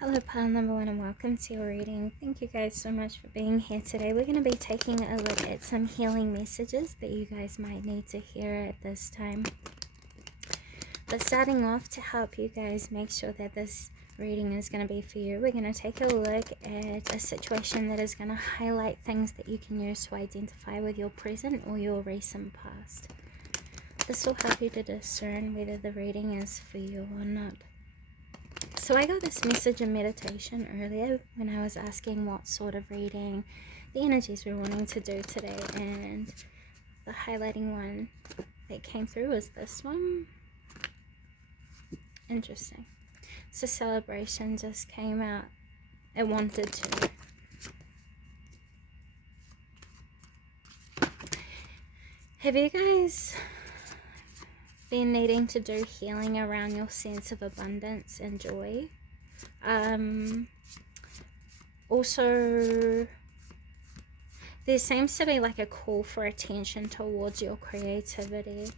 Hello, pile number one, and welcome to your reading. Thank you guys so much for being here today. We're going to be taking a look at some healing messages that you guys might need to hear at this time. But starting off, to help you guys make sure that this reading is going to be for you, we're going to take a look at a situation that is going to highlight things that you can use to identify with your present or your recent past. This will help you to discern whether the reading is for you or not. So I got this message in meditation earlier when I was asking what sort of reading the energies were wanting to do today, and the highlighting one that came through was this one. Interesting. So celebration just came out. It wanted to. Have you guys been needing to do healing around your sense of abundance and joy? Also, there seems to be like a call for attention towards your creativity.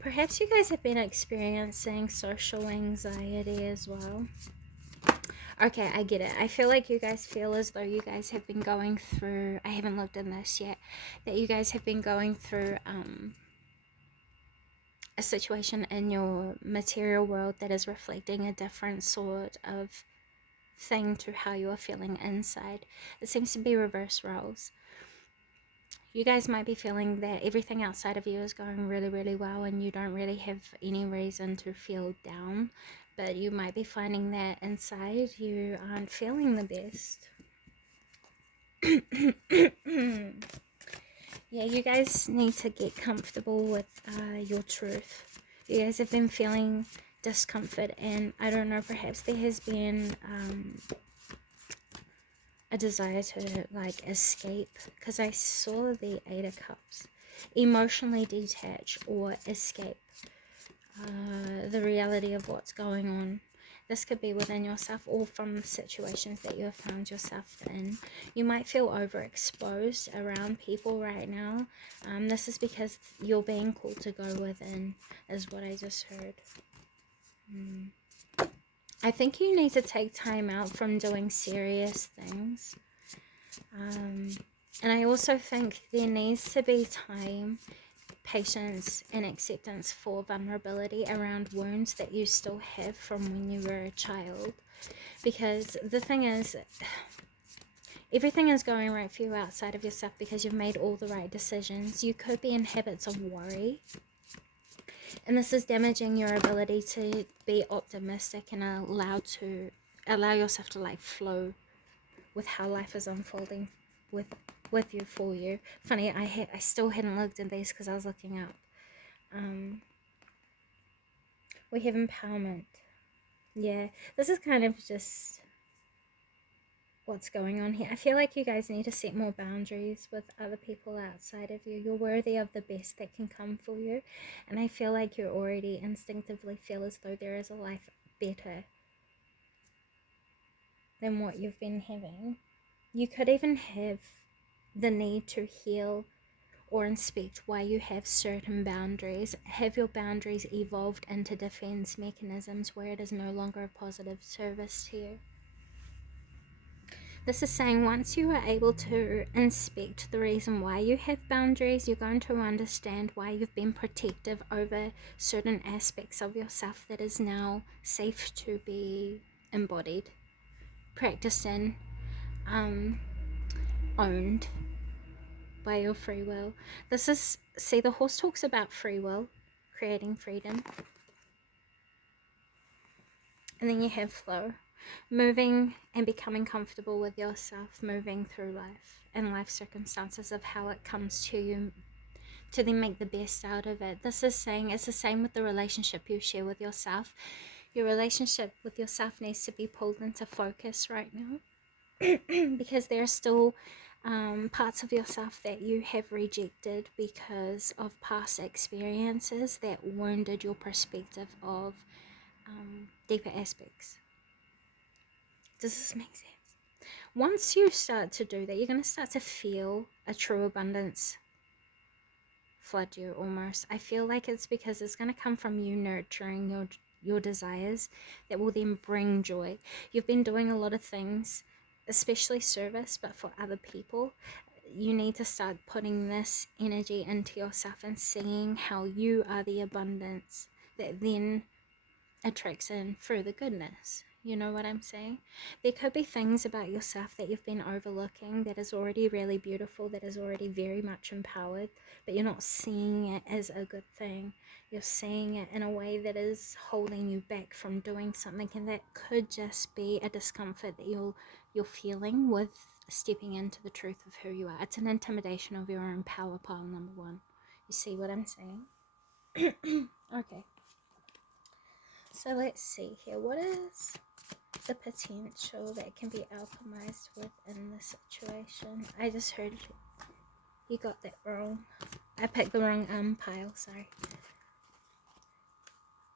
Perhaps you guys have been experiencing social anxiety as well. Okay, I get it. I feel like you guys feel as though you guys have been going through, I haven't looked in this yet, that you guys have been going through a situation in your material world that is reflecting a different sort of thing to how you are feeling inside. It seems to be reverse roles. You guys might be feeling that everything outside of you is going really, really well and you don't really have any reason to feel down, but you might be finding that inside you aren't feeling the best. Yeah, you guys need to get comfortable with your truth. You guys have been feeling discomfort, and I don't know, perhaps there has been a desire to like escape, because I saw the Eight of Cups. Emotionally detach or escape the reality of what's going on. This could be within yourself or from situations that you have found yourself in. You might feel overexposed around people right now. This is because you're being called to go within, is what I just heard. I think you need to take time out from doing serious things. And I also think there needs to be time, patience, and acceptance for vulnerability around wounds that you still have from when you were a child. Because the thing is, everything is going right for you outside of yourself because you've made all the right decisions. You could be in habits of worry, and this is damaging your ability to be optimistic and allow yourself to like flow with how life is unfolding with you, for you. Funny, I still hadn't looked at these because I was looking up. We have empowerment. Yeah, this is kind of just what's going on here. I feel like you guys need to set more boundaries with other people outside of you. You're worthy of the best that can come for you, and I feel like you already instinctively feel as though there is a life better than what you've been having. You could even have the need to heal or inspect why you have certain boundaries. Have your boundaries evolved into defense mechanisms where it is no longer a positive service to you? This is saying once you are able to inspect the reason why you have boundaries, you're going to understand why you've been protective over certain aspects of yourself that is now safe to be embodied, practiced in, owned by your free will. This is, see, the horse talks about free will, creating freedom. And then you have flow, moving and becoming comfortable with yourself, moving through life and life circumstances of how it comes to you, to then make the best out of it. This is saying it's the same with the relationship you share with yourself. Your relationship with yourself needs to be pulled into focus right now because there are still parts of yourself that you have rejected because of past experiences that wounded your perspective of deeper aspects. Does this make sense? Once you start to do that, you're going to start to feel a true abundance flood you almost. I feel like it's because it's going to come from you nurturing your desires that will then bring joy. You've been doing a lot of things, especially service, but for other people. You need to start putting this energy into yourself and seeing how you are the abundance that then attracts in further goodness. You know what I'm saying? There could be things about yourself that you've been overlooking that is already really beautiful, that is already very much empowered, but you're not seeing it as a good thing. You're seeing it in a way that is holding you back from doing something, and that could just be a discomfort that you're feeling with stepping into the truth of who you are. It's an intimidation of your own power, pile number one. You see what I'm saying? Okay. So let's see here. What is the potential that can be alchemized within the situation? I just heard you got that wrong. I picked the wrong pile, sorry.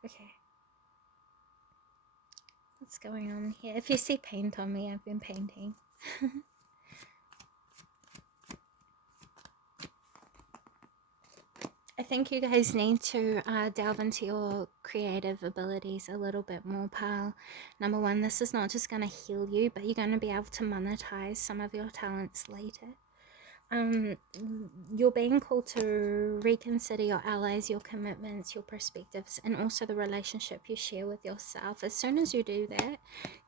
Okay. What's going on here? If you see paint on me, I've been painting. I think you guys need to delve into your creative abilities a little bit more, pal. Number one, this is not just going to heal you, but you're going to be able to monetize some of your talents later. You're being called to reconsider your allies, your commitments, your perspectives, and also the relationship you share with yourself. As soon as you do that,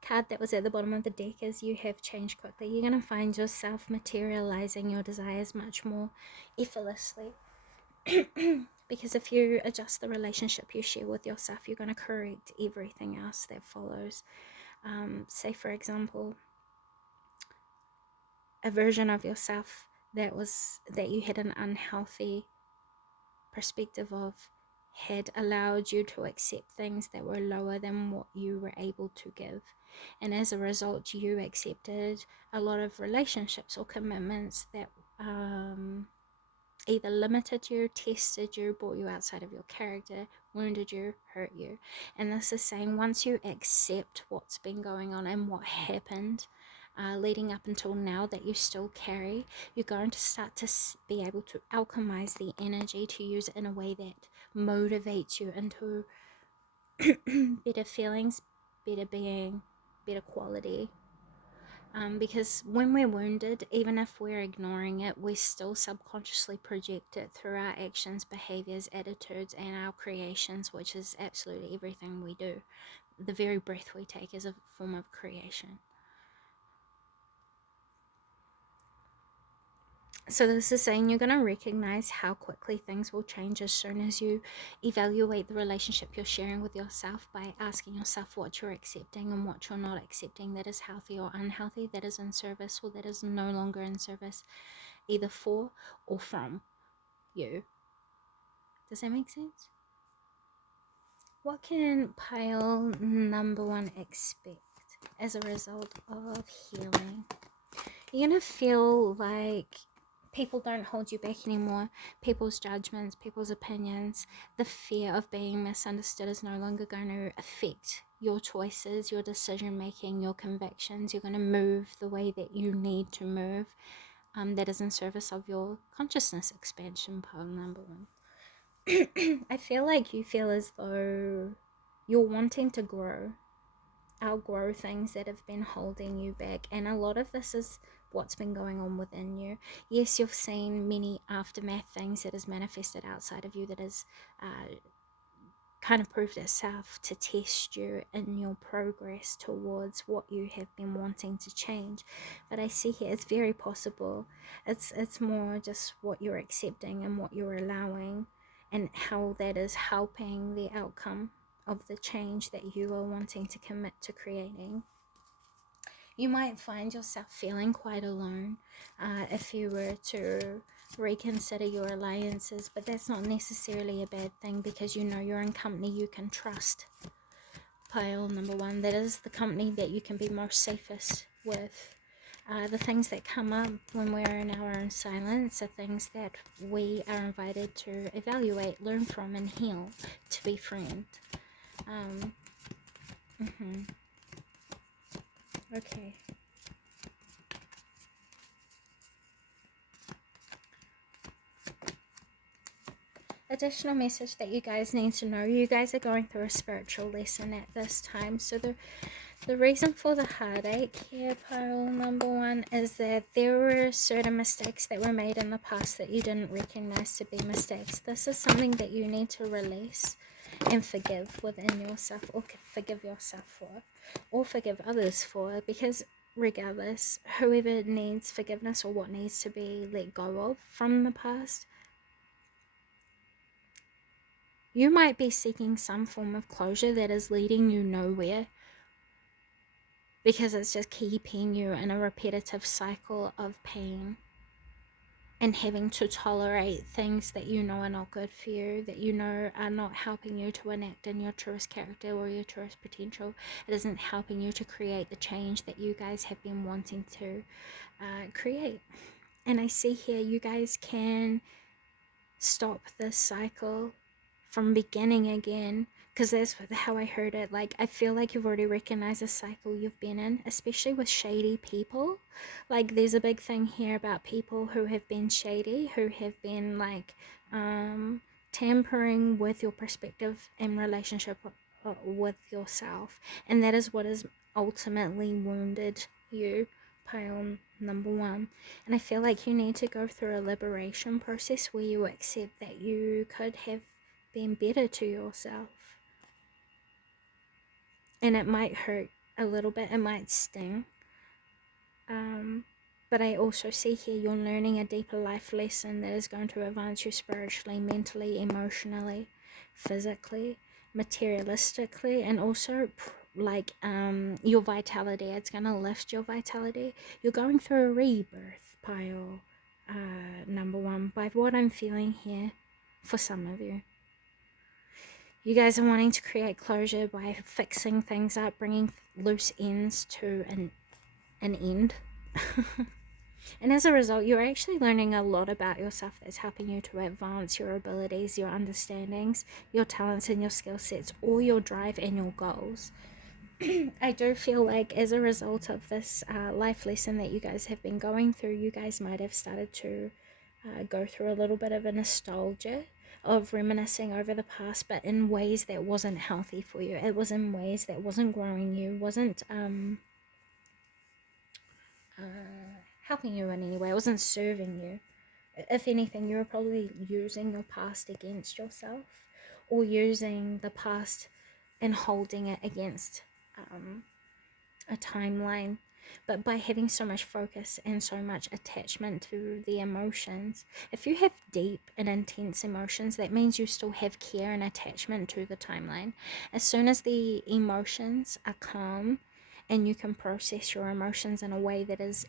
card that was at the bottom of the deck is you have changed quickly. You're going to find yourself materializing your desires much more effortlessly. Because if you adjust the relationship you share with yourself, you're going to correct everything else that follows. Say, for example, a version of yourself that you had an unhealthy perspective of had allowed you to accept things that were lower than what you were able to give, and as a result you accepted a lot of relationships or commitments that either limited you, tested you, brought you outside of your character, wounded you, hurt you. And this is saying once you accept what's been going on and what happened leading up until now that you still carry, you're going to start to be able to alchemize the energy to use it in a way that motivates you into better feelings, better being, better quality. Because when we're wounded, even if we're ignoring it, we still subconsciously project it through our actions, behaviors, attitudes, and our creations, which is absolutely everything we do. The very breath we take is a form of creation. So this is saying you're going to recognize how quickly things will change as soon as you evaluate the relationship you're sharing with yourself by asking yourself what you're accepting and what you're not accepting that is healthy or unhealthy, that is in service or that is no longer in service, either for or from you. Does that make sense? What can pile number one expect as a result of healing? You're going to feel like people don't hold you back anymore. People's judgments, people's opinions, the fear of being misunderstood is no longer going to affect your choices, your decision making, your convictions. You're going to move the way that you need to move. That is in service of your consciousness expansion, pile number one. I feel like you feel as though you're wanting to outgrow things that have been holding you back, and a lot of this is what's been going on within you. Yes, you've seen many aftermath things that has manifested outside of you that has kind of proved itself to test you in your progress towards what you have been wanting to change. But I see here it's very possible it's more just what you're accepting and what you're allowing, and how that is helping the outcome of the change that you are wanting to commit to creating. You might find yourself feeling quite alone if you were to reconsider your alliances, but that's not necessarily a bad thing, because you know you're in company you can trust. Pile number one, that is the company that you can be most safest with. The things that come up when we're in our own silence are things that we are invited to evaluate, learn from, and heal, to befriend. Okay. additional message that you guys need to know, you guys are going through a spiritual lesson at this time. So the reason for the heartache here, pile number one, is that there were certain mistakes that were made in the past that you didn't recognize to be mistakes. This is something that you need to release and forgive within yourself, or forgive yourself for, or forgive others for, because regardless, whoever needs forgiveness or what needs to be let go of from the past, you might be seeking some form of closure that is leading you nowhere, because it's just keeping you in a repetitive cycle of pain and having to tolerate things that you know are not good for you, that you know are not helping you to enact in your truest character or your truest potential. It isn't helping you to create the change that you guys have been wanting to create. And I see here you guys can stop this cycle from beginning again, because that's how I heard it. Like, I feel like you've already recognized the cycle you've been in, especially with shady people. Like, there's a big thing here about people who have been shady, who have been like tampering with your perspective and relationship with yourself, and that is what has ultimately wounded you, pile number one. And I feel like you need to go through a liberation process where you accept that you could have been better to yourself. And it might hurt a little bit, it might sting. But I also see here you're learning a deeper life lesson that is going to advance you spiritually, mentally, emotionally, physically, materialistically, and also like your vitality. It's going to lift your vitality. You're going through a rebirth, pile number one, by what I'm feeling here for some of you. You guys are wanting to create closure by fixing things up, bringing loose ends to an end. And as a result, you're actually learning a lot about yourself that's helping you to advance your abilities, your understandings, your talents and your skill sets, all your drive and your goals. I do feel like as a result of this life lesson that you guys have been going through, you guys might have started to go through a little bit of a nostalgia of reminiscing over the past, but in ways that wasn't healthy for you. It was in ways that wasn't growing you, wasn't helping you in any way, it wasn't serving you. If anything, you were probably using your past against yourself, or using the past and holding it against a timeline. But by having so much focus and so much attachment to the emotions, if you have deep and intense emotions, that means you still have care and attachment to the timeline. As soon as the emotions are calm and you can process your emotions in a way that is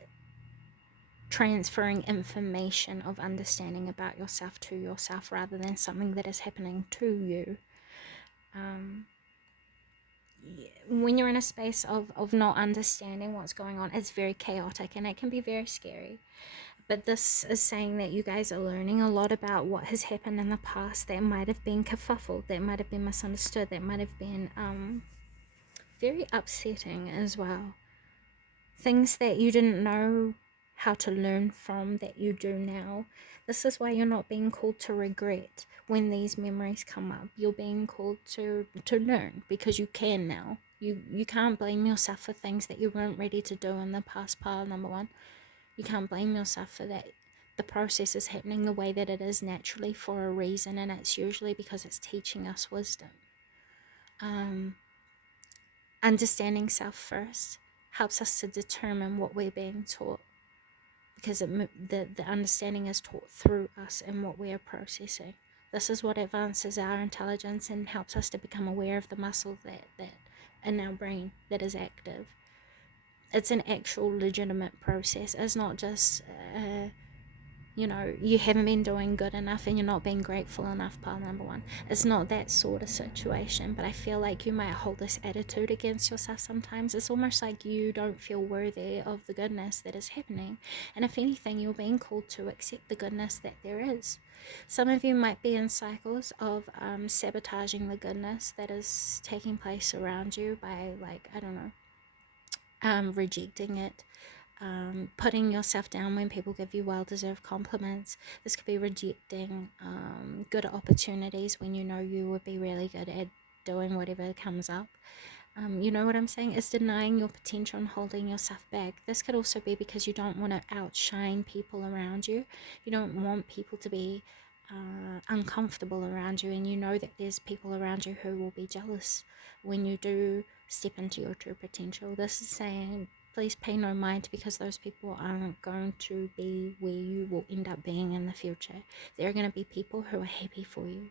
transferring information of understanding about yourself to yourself rather than something that is happening to you, when you're in a space of not understanding what's going on, it's very chaotic and it can be very scary. But this is saying that you guys are learning a lot about what has happened in the past that might have been kerfuffled, that might have been misunderstood, that might have been very upsetting as well. Things that you didn't know how to learn from that you do now. This is why you're not being called to regret when these memories come up. You're being called to learn, because you can now. You can't blame yourself for things that you weren't ready to do in the past, pile number one. You can't blame yourself for that. The process is happening the way that it is naturally for a reason, and it's usually because it's teaching us wisdom. Understanding self first helps us to determine what we're being taught, because the understanding is taught through us and what we are processing. This is what advances our intelligence and helps us to become aware of the muscle that in our brain that is active. It's an actual legitimate process. It's not just you haven't been doing good enough and you're not being grateful enough, pile number one. It's not that sort of situation, but I feel like you might hold this attitude against yourself sometimes. It's almost like you don't feel worthy of the goodness that is happening, and if anything, you're being called to accept the goodness that there is. Some of you might be in cycles of sabotaging the goodness that is taking place around you by, like, I don't know, rejecting it, putting yourself down when people give you well-deserved compliments. This could be rejecting good opportunities when you know you would be really good at doing whatever comes up. You know what I'm saying? It's denying your potential and holding yourself back. This could also be because you don't want to outshine people around you. You don't want people to be uncomfortable around you, and you know that there's people around you who will be jealous when you do step into your true potential. This is saying, please pay no mind, because those people aren't going to be where you will end up being in the future. There are going to be people who are happy for you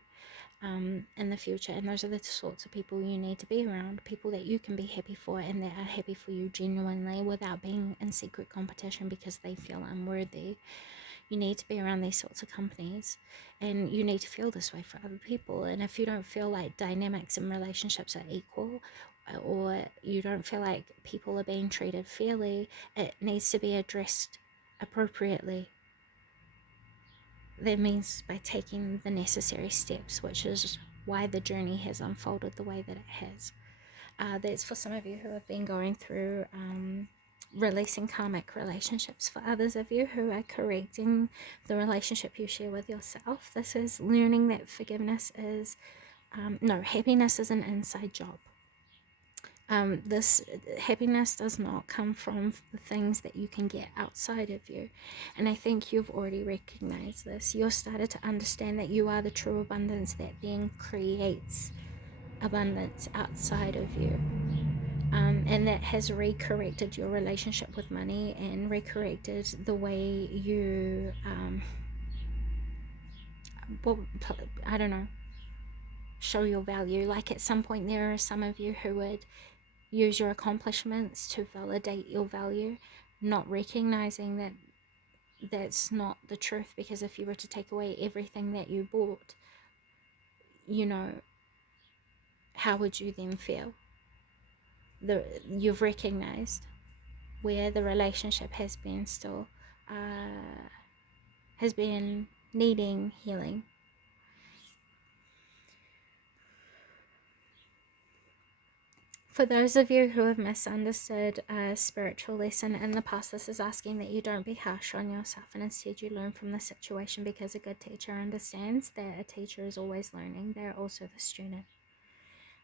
in the future, and those are the sorts of people you need to be around. People that you can be happy for, and that are happy for you genuinely, without being in secret competition because they feel unworthy. You need to be around these sorts of companies, and you need to feel this way for other people. And if you don't feel like dynamics in relationships are equal, or you don't feel like people are being treated fairly, it needs to be addressed appropriately. That means by taking the necessary steps, which is why the journey has unfolded the way that it has. That's for some of you who have been going through releasing karmic relationships. For others of you who are correcting the relationship you share with yourself, this is learning that forgiveness is, happiness is an inside job. This happiness does not come from the things that you can get outside of you. And I think you've already recognized this. You've started to understand that you are the true abundance that then creates abundance outside of you. And that has recorrected your relationship with money, and recorrected the way you, show your value. Like at some point there are some of you who would use your accomplishments to validate your value, not recognizing that that's not the truth. Because if you were to take away everything that you bought, how would you then feel? You've recognized where the relationship has been needing healing. For those of you who have misunderstood a spiritual lesson in the past, this is asking that you don't be harsh on yourself, and instead you learn from the situation, because a good teacher understands that a teacher is always learning. They're also the student.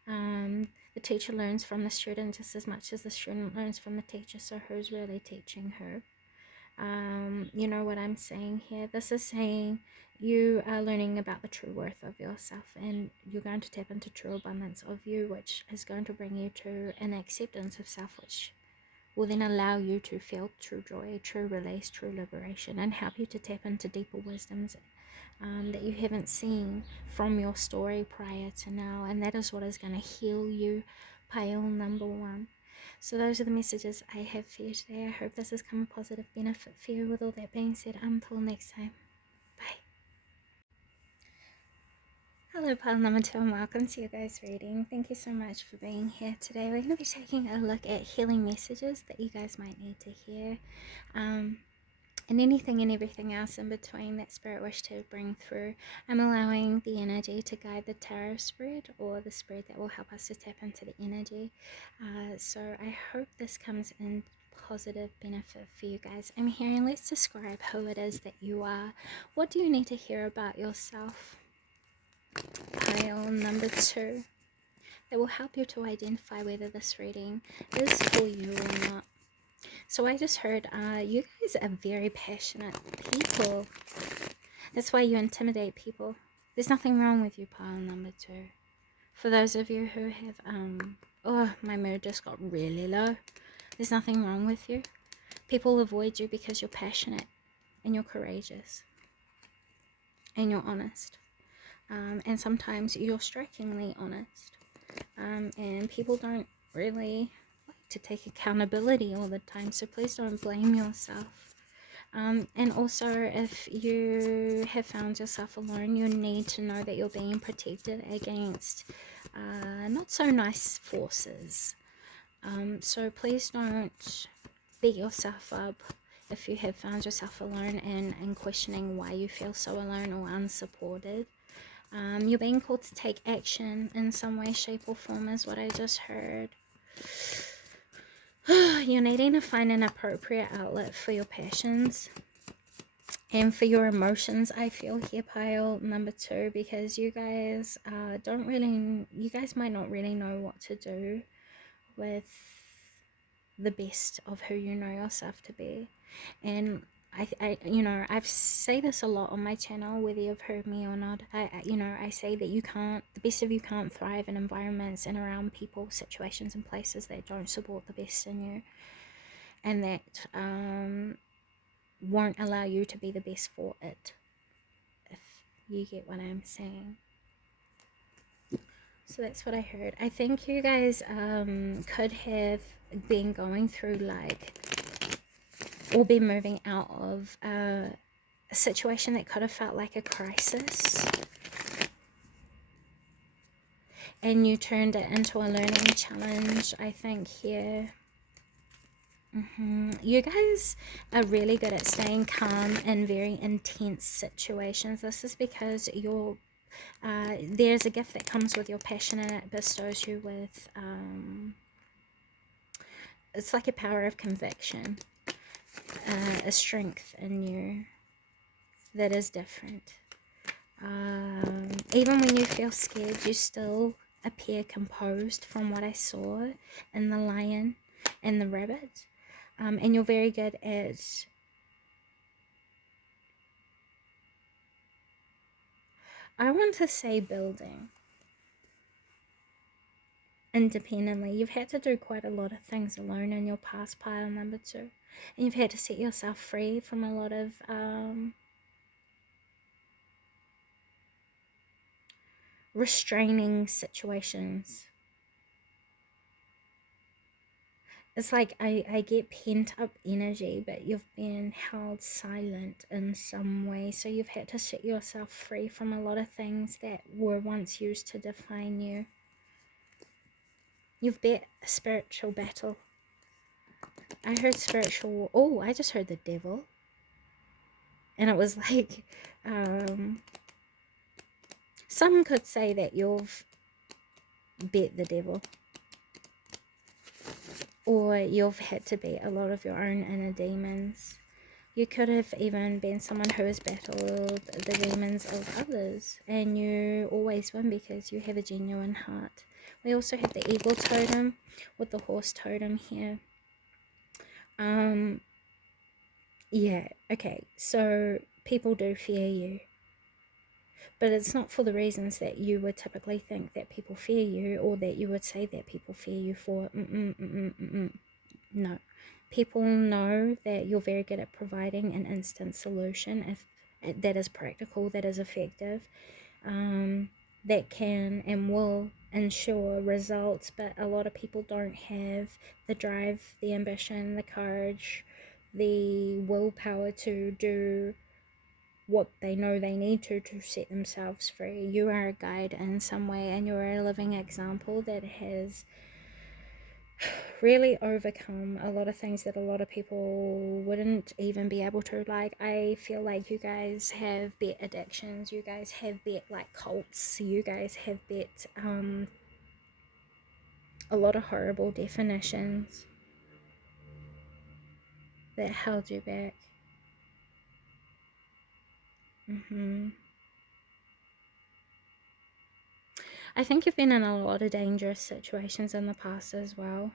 The teacher learns from the student just as much as the student learns from the teacher. So who's really teaching who? You know what I'm saying here? This is saying you are learning about the true worth of yourself, and you're going to tap into true abundance of you, which is going to bring you to an acceptance of self, which will then allow you to feel true joy, true release, true liberation, and help you to tap into deeper wisdoms that you haven't seen from your story prior to now. And that is what is going to heal you, pile number one. So those are the messages I have for you today. I hope this has come a positive benefit for you. With all that being said, until next time, bye. Hello, pile number 2, and welcome to your guys' reading. Thank you so much for being here today. We're going to be taking a look at healing messages that you guys might need to hear. And anything and everything else in between that Spirit wished to bring through. I'm allowing the energy to guide the tarot spread, or the spread that will help us to tap into the energy. So I hope this comes in positive benefit for you guys. I'm hearing, let's describe who it is that you are. What do you need to hear about yourself? Pile number 2. That will help you to identify whether this reading is for you or not. So I just heard, you guys are very passionate people. That's why you intimidate people. There's nothing wrong with you, pile number 2. For those of you who have, my mood just got really low. There's nothing wrong with you. People avoid you because you're passionate, and you're courageous, and you're honest. And sometimes you're strikingly honest. And people don't really to take accountability all the time, so please don't blame yourself. And also, if you have found yourself alone, you need to know that you're being protected against not so nice forces. So please don't beat yourself up if you have found yourself alone and questioning why you feel so alone or unsupported. You're being called to take action in some way, shape or form, is what I just heard. you're needing to find an appropriate outlet for your passions and for your emotions, I feel here, pile number 2, because you guys you guys might not really know what to do with the best of who you know yourself to be. And I say this a lot on my channel, whether you've heard me or not. I say that the best of you can't thrive in environments and around people, situations, and places that don't support the best in you, and that won't allow you to be the best for it, if you get what I'm saying. So that's what I heard. I think you guys could have been going through or been moving out of a situation that could have felt like a crisis, and you turned it into a learning challenge, I think, here. You guys are really good at staying calm in very intense situations. This is because there's a gift that comes with your passion, and it bestows you with it's like a power of conviction, a strength in you that is different. Even when you feel scared, you still appear composed, from what I saw in the lion and the rabbit. And you're very good at I want to say building independently. You've had to do quite a lot of things alone in your past, pile number 2, and you've had to set yourself free from a lot of restraining situations. It's like I get pent up energy, but you've been held silent in some way, so you've had to set yourself free from a lot of things that were once used to define you. You've bet a spiritual battle. I heard spiritual. Oh, I just heard the devil. And it was like, some could say that you've bet the devil. Or you've had to beat a lot of your own inner demons. You could have even been someone who has battled the demons of others. And you always win because you have a genuine heart. We also have the eagle totem with the horse totem here. Yeah, okay, so people do fear you, but it's not for the reasons that you would typically think that people fear you, or that you would say that people fear you for. No, people know that you're very good at providing an instant solution, if that is practical, that is effective, that can and will ensure results. But a lot of people don't have the drive, the ambition, the courage, the willpower to do what they know they need to set themselves free. You are a guide in some way, and you're a living example that has really overcome a lot of things that a lot of people wouldn't even be able to. Like, I feel like you guys have bet addictions, you guys have bet like cults, you guys have bet a lot of horrible definitions that held you back. I think you've been in a lot of dangerous situations in the past as well.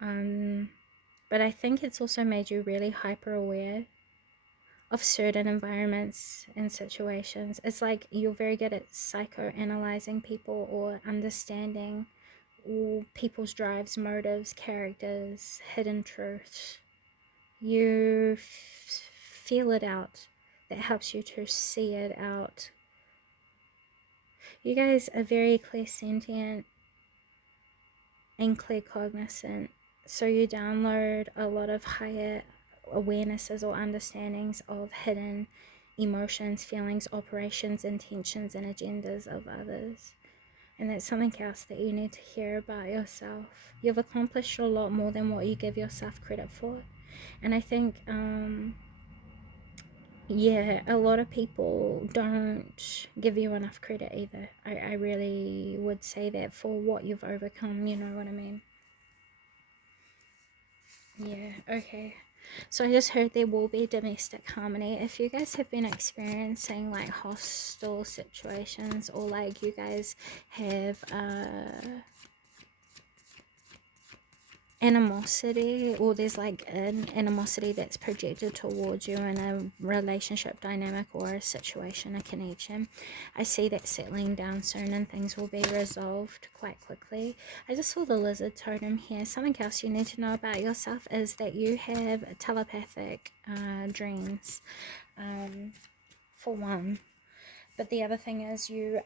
But I think it's also made you really hyper aware of certain environments and situations. It's like you're very good at psychoanalyzing people, or understanding all people's drives, motives, characters, hidden truths. You feel it out. That helps you to see it out. You guys are very clairsentient and claircognizant, so you download a lot of higher awarenesses or understandings of hidden emotions, feelings, operations, intentions, and agendas of others. And that's something else that you need to hear about yourself. You've accomplished a lot more than what you give yourself credit for. And I think yeah, a lot of people don't give you enough credit either. I really would say that, for what you've overcome, you know what I mean. Yeah, okay. So I just heard there will be domestic harmony. If you guys have been experiencing like hostile situations, or like you guys have animosity, or there's like an animosity that's projected towards you in a relationship dynamic or a situation, a connection, I see that settling down soon and things will be resolved quite quickly. I just saw the lizard totem here. Something else you need to know about yourself is that you have telepathic dreams, for one. But the other thing is you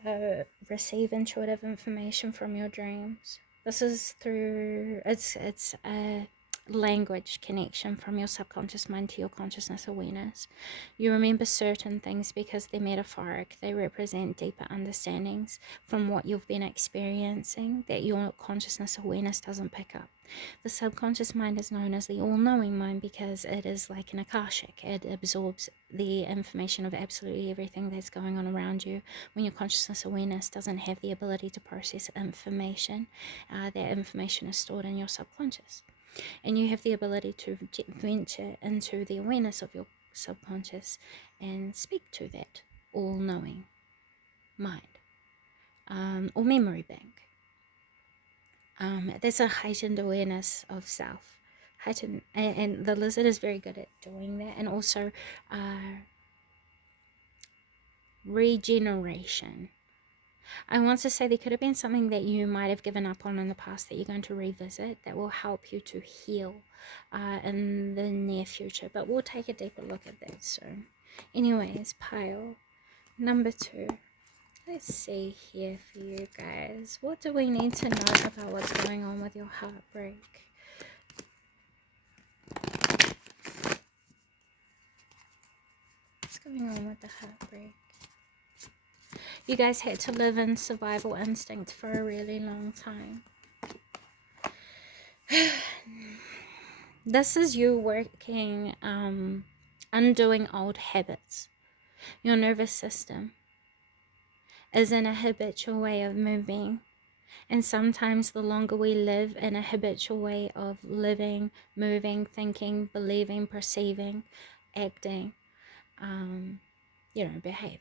receive intuitive information from your dreams. This is through, it's a language connection from your subconscious mind to your consciousness awareness. You remember certain things because they're metaphoric. They represent deeper understandings from what you've been experiencing that your consciousness awareness doesn't pick up. The subconscious mind is known as the all-knowing mind because it is like an akashic. It absorbs the information of absolutely everything that's going on around you. When your consciousness awareness doesn't have the ability to process information, that information is stored in your subconscious. And you have the ability to venture into the awareness of your subconscious and speak to that all-knowing mind, or memory bank. There's a heightened awareness of self, and the lizard is very good at doing that, and also regeneration. I want to say there could have been something that you might have given up on in the past that you're going to revisit that will help you to heal in the near future, but we'll take a deeper look at that soon. Anyways, pile number 2. Let's see here for you guys. What do we need to know about what's going on with your heartbreak? What's going on with the heartbreak? You guys had to live in survival instinct for a really long time. This is you working, undoing old habits. Your nervous system is in a habitual way of moving. And sometimes the longer we live in a habitual way of living, moving, thinking, believing, perceiving, acting, behaving,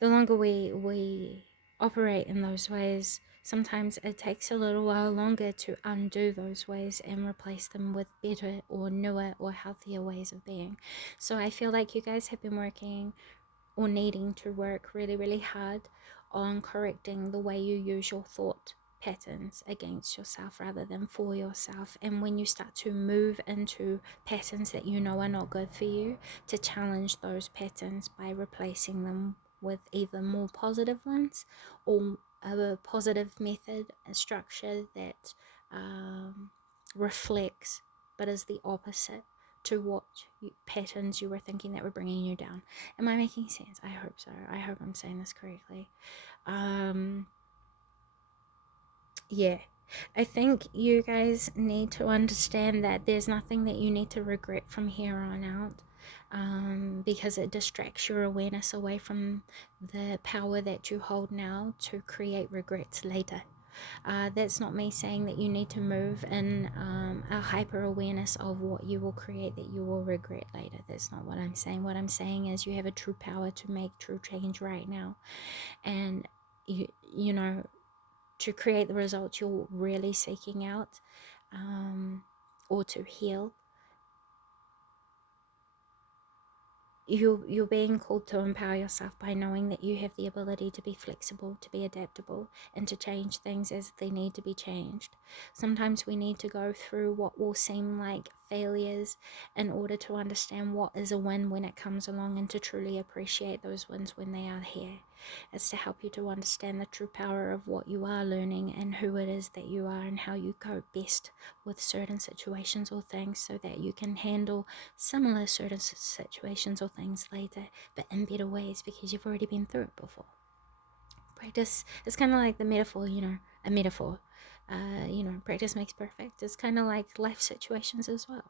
the longer we operate in those ways, sometimes it takes a little while longer to undo those ways and replace them with better or newer or healthier ways of being. So I feel like you guys have been working or needing to work really, really hard on correcting the way you use your thought patterns against yourself rather than for yourself. And when you start to move into patterns that you know are not good for you, to challenge those patterns by replacing them with either more positive ones or a positive method and structure that reflects but is the opposite to what patterns you were thinking that were bringing you down. Am I making sense? I hope so. I hope I'm saying this correctly. Yeah, I think you guys need to understand that there's nothing that you need to regret from here on out, because it distracts your awareness away from the power that you hold now to create regrets later. That's not me saying that you need to move in a hyper awareness of what you will create that you will regret later. That's not what I'm saying. What I'm saying is you have a true power to make true change right now, and you know, to create the results you're really seeking out, or to heal. You're being called to empower yourself by knowing that you have the ability to be flexible, to be adaptable, and to change things as they need to be changed. Sometimes we need to go through what will seem like failures in order to understand what is a win when it comes along, and to truly appreciate those wins when they are here. It's to help you to understand the true power of what you are learning and who it is that you are, and how you cope best with certain situations or things, so that you can handle similar certain situations or things later, but in better ways, because you've already been through it before. Practice, it's kind of like the metaphor, a metaphor. Practice makes perfect. It's kind of like life situations as well.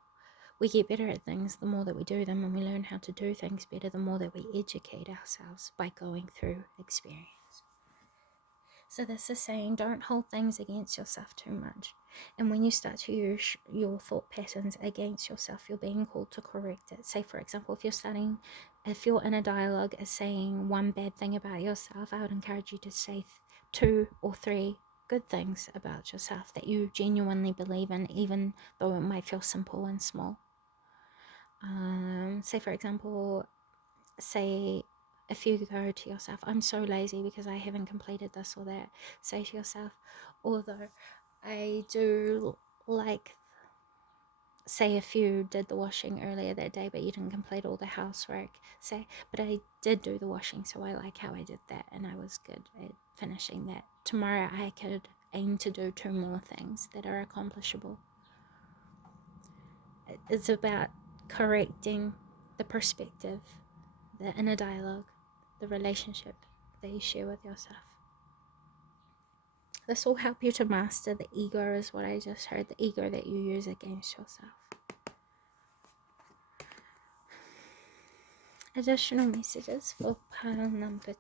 We get better at things the more that we do them, and we learn how to do things better the more that we educate ourselves by going through experience. So this is saying don't hold things against yourself too much. And when you start to use your thought patterns against yourself, you're being called to correct it. Say, for example, if your inner dialogue is saying one bad thing about yourself, I would encourage you to say 2 or 3 good things about yourself that you genuinely believe in, even though it might feel simple and small. Say, for example, if you go to yourself, I'm so lazy because I haven't completed this or that. Say to yourself, although I do like, say if you did the washing earlier that day but you didn't complete all the housework, say, but I did do the washing, so I like how I did that and I was good at finishing that. Tomorrow I could aim to do 2 more things that are accomplishable. It's about correcting the perspective, the inner dialogue, the relationship that you share with yourself. This will help you to master the ego, is what I just heard, the ego that you use against yourself. Additional messages for pile number 2,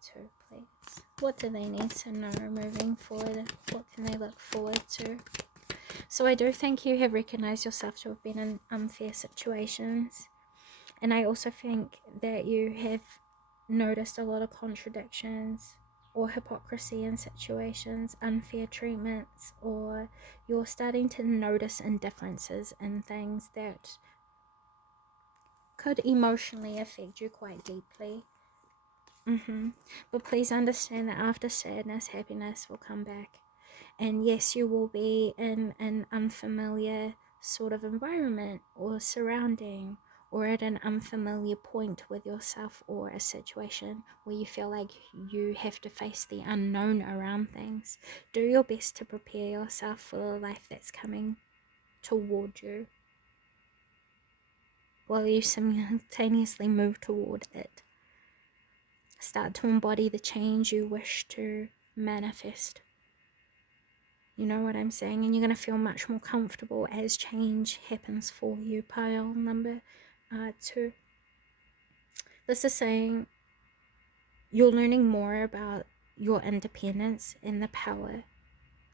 please. What do they need to know moving forward? What can they look forward to? So I do think you have recognized yourself to have been in unfair situations. And I also think that you have noticed a lot of contradictions or hypocrisy in situations, unfair treatments, or you're starting to notice indifferences in things that could emotionally affect you quite deeply. But please understand that after sadness, happiness will come back. And yes, you will be in an unfamiliar sort of environment or surrounding, or at an unfamiliar point with yourself, or a situation where you feel like you have to face the unknown around things. Do your best to prepare yourself for the life that's coming toward you, while you simultaneously move toward it. Start to embody the change you wish to manifest. You know what I'm saying? And you're going to feel much more comfortable as change happens for you. Pile number 2. This is saying you're learning more about your independence and the power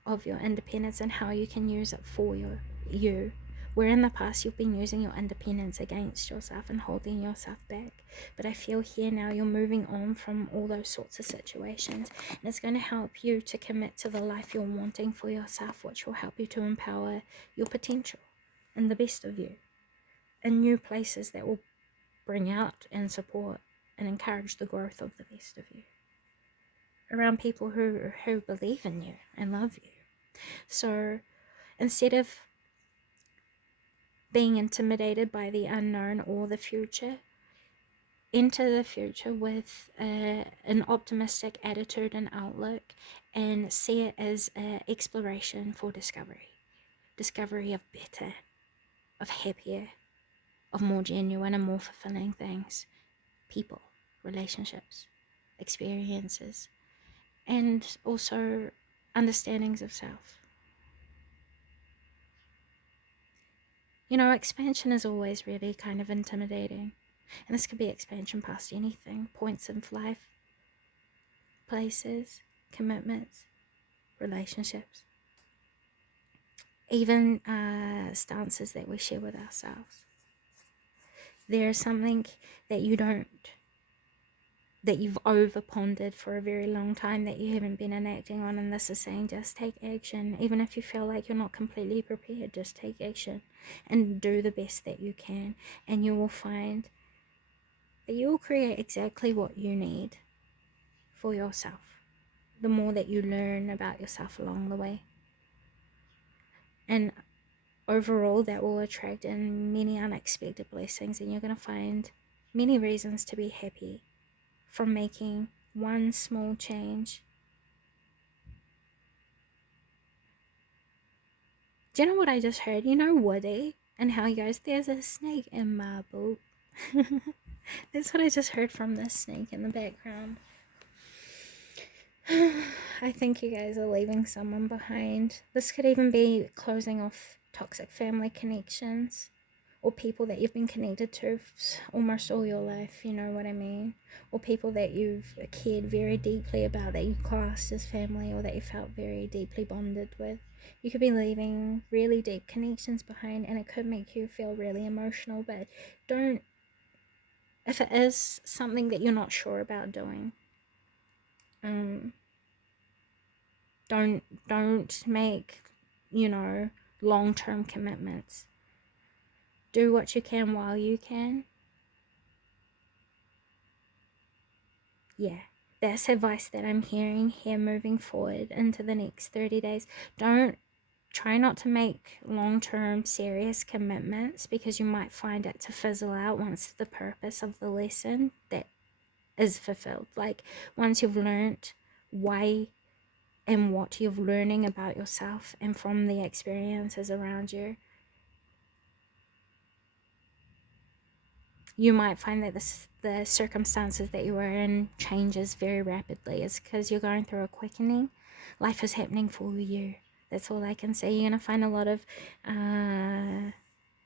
of your independence and how you can use it for you. Where in the past you've been using your independence against yourself and holding yourself back. But I feel here now you're moving on from all those sorts of situations. And it's going to help you to commit to the life you're wanting for yourself, which will help you to empower your potential and the best of you in new places that will bring out and support and encourage the growth of the best of you. Around people who believe in you and love you. So instead of being intimidated by the unknown or the future, enter the future with an optimistic attitude and outlook, and see it as an exploration for discovery of better, of happier, of more genuine and more fulfilling things, people, relationships, experiences, and also understandings of self. You know, expansion is always really kind of intimidating. And this could be expansion past anything. Points of life, places, commitments, relationships. Even stances that we share with ourselves. There's something that you've over pondered for a very long time that you haven't been enacting on, and this is saying just take action. Even if you feel like you're not completely prepared, just take action and do the best that you can, and you will find that you will create exactly what you need for yourself the more that you learn about yourself along the way. And overall, that will attract in many unexpected blessings, and you're going to find many reasons to be happy from making one small change. Do you know what I just heard? You know Woody and how he goes, there's a snake in my boot. That's what I just heard from this snake in the background. I think you guys are leaving someone behind. This could even be closing off toxic family connections, or people that you've been connected to almost all your life, you know what I mean? Or people that you've cared very deeply about, that you classed as family, or that you felt very deeply bonded with. You could be leaving really deep connections behind, and it could make you feel really emotional, but don't, if it is something that you're not sure about doing, don't make, you know, long-term commitments. Do what you can while you can. Yeah, that's advice that I'm hearing here moving forward into the next 30 days. Try not to make long-term serious commitments, because you might find it to fizzle out once the purpose of the lesson that is fulfilled. Like, once you've learned why and what you're learning about yourself and from the experiences around you, you might find that the circumstances that you are in changes very rapidly. It's because you're going through a quickening. Life is happening for you. That's all I can say. You're going to find a lot of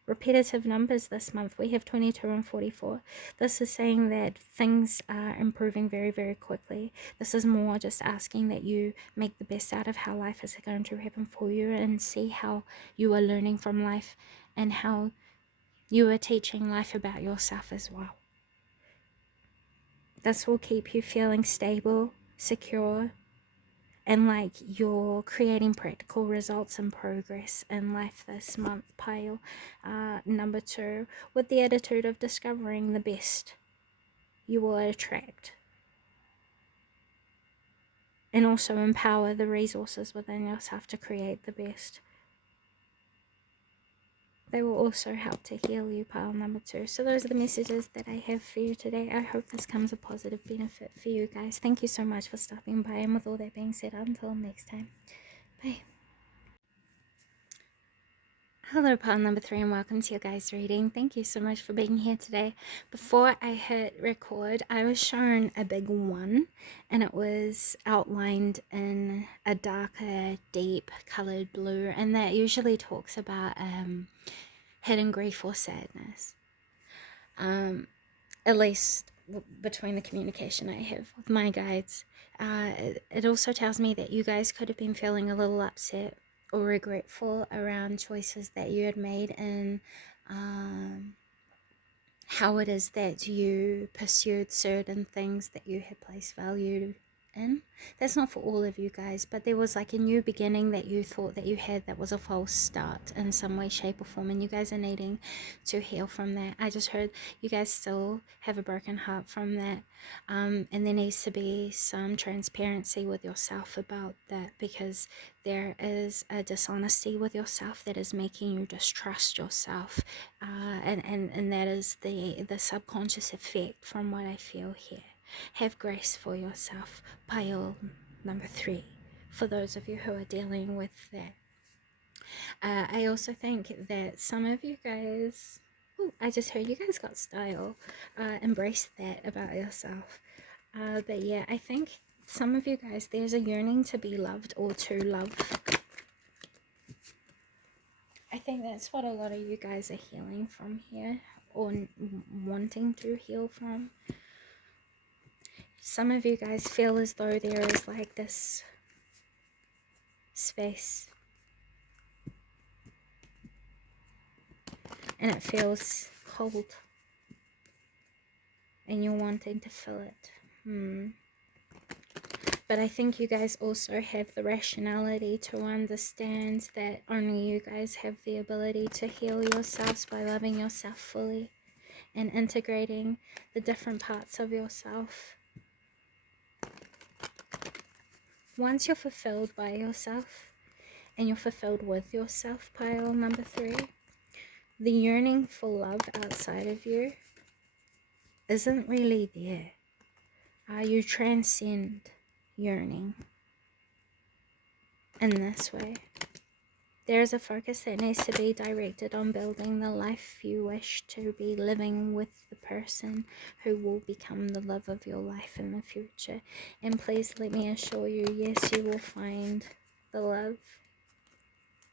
repetitive numbers this month. We have 22 and 44. This is saying that things are improving very, very quickly. This is more just asking that you make the best out of how life is going to happen for you, and see how you are learning from life and how you are teaching life about yourself as well. This will keep you feeling stable, secure, and like you're creating practical results and progress in life this month, pile. Number 2, with the attitude of discovering the best, you will attract and also empower the resources within yourself to create the best. They will also help to heal you, pile number 2. So those are the messages that I have for you today. I hope this comes a positive benefit for you guys. Thank you so much for stopping by. And with all that being said, until next time, bye. Hello, pile number 3, and welcome to your guys' reading. Thank you so much for being here today. Before I hit record, I was shown a big 1, and it was outlined in a darker, deep colored blue, and that usually talks about hidden grief or sadness. At least between the communication I have with my guides. It also tells me that you guys could have been feeling a little upset or regretful around choices that you had made, and how it is that you pursued certain things that you had placed value in. That's not for all of you guys, but there was like a new beginning that you thought that you had that was a false start in some way, shape or form, and you guys are needing to heal from that. I just heard you guys still have a broken heart from that, and there needs to be some transparency with yourself about that, because there is a dishonesty with yourself that is making you distrust yourself, and that is the subconscious effect from what I feel here. Have grace for yourself, pile number 3, for those of you who are dealing with that. I also think that some of you guys, I just heard you guys got style. Embrace that about yourself. But yeah, I think some of you guys, there's a yearning to be loved or to love. I think that's what a lot of you guys are healing from here, or wanting to heal from. Some of you guys feel as though there is like this space, and it feels cold, and you're wanting to fill it. But I think you guys also have the rationality to understand that only you guys have the ability to heal yourselves by loving yourself fully and integrating the different parts of yourself. Once you're fulfilled by yourself and you're fulfilled with yourself, pile number 3, the yearning for love outside of you isn't really there. You transcend yearning in this way. There is a focus that needs to be directed on building the life you wish to be living with the person who will become the love of your life in the future. And please let me assure you, yes, you will find the love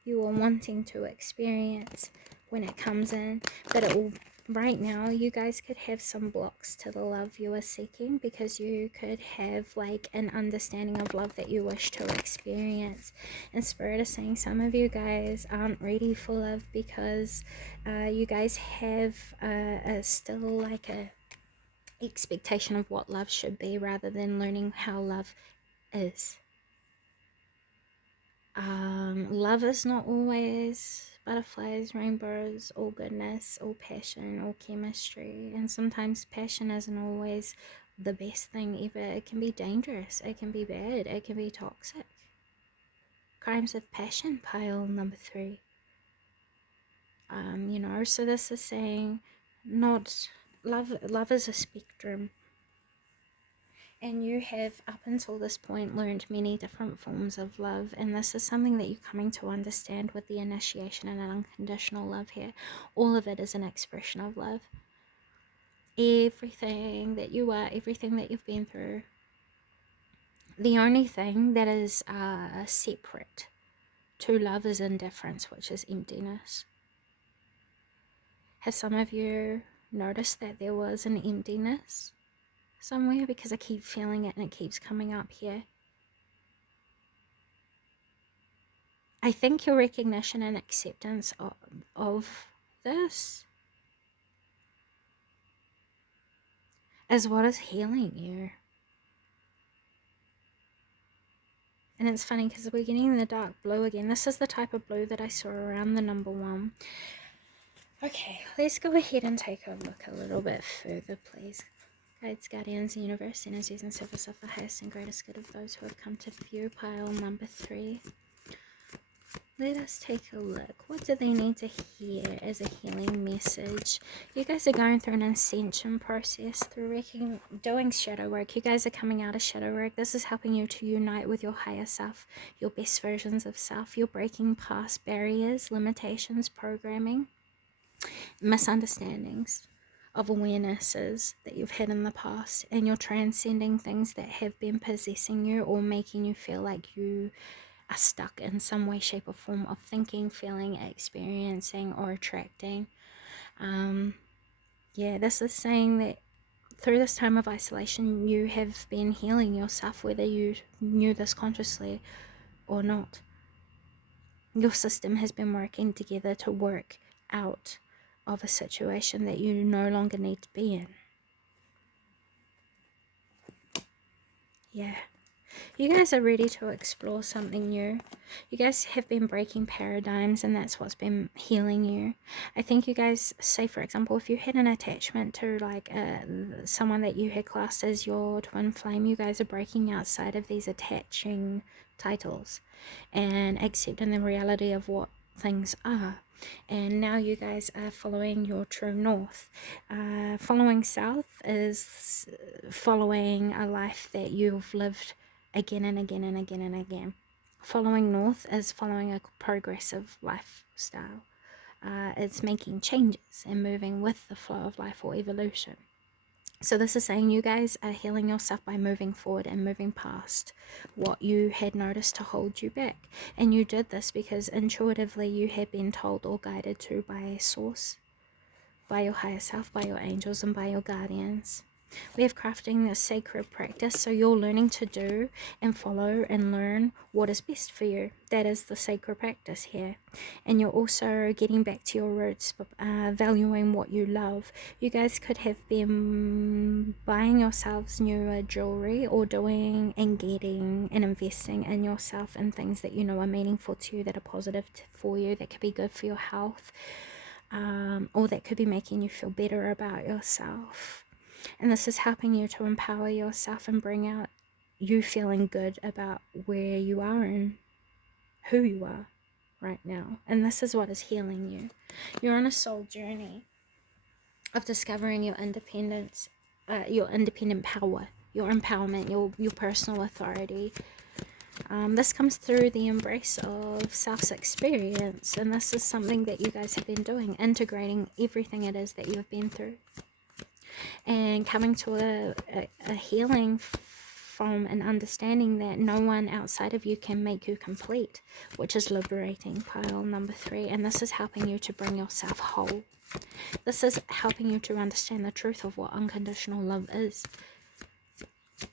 you are wanting to experience when it comes in, but it will, right now you guys could have some blocks to the love you are seeking, because you could have like an understanding of love that you wish to experience. And Spirit is saying some of you guys aren't ready for love because you guys have still like a expectation of what love should be, rather than learning how love is. Love is not always butterflies, rainbows, all goodness, all passion, all chemistry. And sometimes passion isn't always the best thing ever. It can be dangerous, it can be bad, it can be toxic. Crimes of passion, pile number 3. You know, so this is saying not love is a spectrum. And you have, up until this point, learned many different forms of love. And this is something that you're coming to understand with the initiation and unconditional love here. All of it is an expression of love. Everything that you are, everything that you've been through. The only thing that is separate to love is indifference, which is emptiness. Have some of you noticed that there was an emptiness somewhere? Because I keep feeling it and it keeps coming up here. I think your recognition and acceptance of this is what is healing you. And it's funny because we're getting the dark blue again. This is the type of blue that I saw around the number 1. Okay, let's go ahead and take a look a little bit further, please. Guides, guardians, universe, energies, and service of the highest and greatest good of those who have come to view, pile number 3. Let us take a look. What do they need to hear as a healing message? You guys are going through an ascension process through doing shadow work. You guys are coming out of shadow work. This is helping you to unite with your higher self, your best versions of self. You're breaking past barriers, limitations, programming, misunderstandings of awarenesses that you've had in the past. And you're transcending things that have been possessing you or making you feel like you are stuck in some way, shape, or form of thinking, feeling, experiencing, or attracting. Yeah, this is saying that through this time of isolation, you have been healing yourself, whether you knew this consciously or not. Your system has been working together to work out of a situation that you no longer need to be in. Yeah. You guys are ready to explore something new. You guys have been breaking paradigms, and that's what's been healing you. I think you guys, say for example, if you had an attachment to like someone that you had classed as your twin flame, you guys are breaking outside of these attaching titles and accepting the reality of what things are. And now you guys are following your true north. Following south is following a life that you've lived again and again and again and again. Following north is following a progressive lifestyle. It's making changes and moving with the flow of life or evolution. So this is saying you guys are healing yourself by moving forward and moving past what you had noticed to hold you back. And you did this because intuitively you had been told or guided to by a source, by your higher self, by your angels, and by your guardians. We have crafting a sacred practice, so you're learning to do and follow and learn what is best for you. That is the sacred practice here. And you're also getting back to your roots, valuing what you love. You guys could have been buying yourselves newer jewelry, or doing and getting and investing in yourself and things that you know are meaningful to you, that are positive for you, that could be good for your health, or that could be making you feel better about yourself. And this is helping you to empower yourself and bring out you feeling good about where you are and who you are right now. And this is what is healing you. You're on a soul journey of discovering your independence, your independent power, your empowerment, your personal authority. This comes through the embrace of self-experience. And this is something that you guys have been doing, integrating everything it is that you have been through. And coming to a healing from an understanding that no one outside of you can make you complete, which is liberating, pile number 3. And this is helping you to bring yourself whole. This is helping you to understand the truth of what unconditional love is,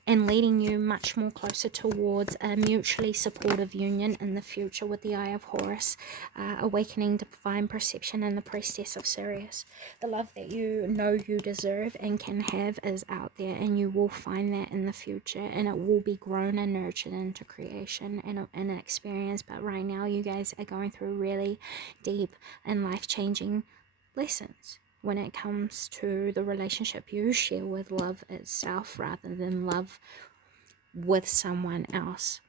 and leading you much more closer towards a mutually supportive union in the future with the Eye of Horus, awakening divine perception, and the Priestess of Sirius. The love that you know you deserve and can have is out there, and you will find that in the future, and it will be grown and nurtured into creation and an experience. But right now you guys are going through really deep and life-changing lessons when it comes to the relationship you share with love itself, rather than love with someone else.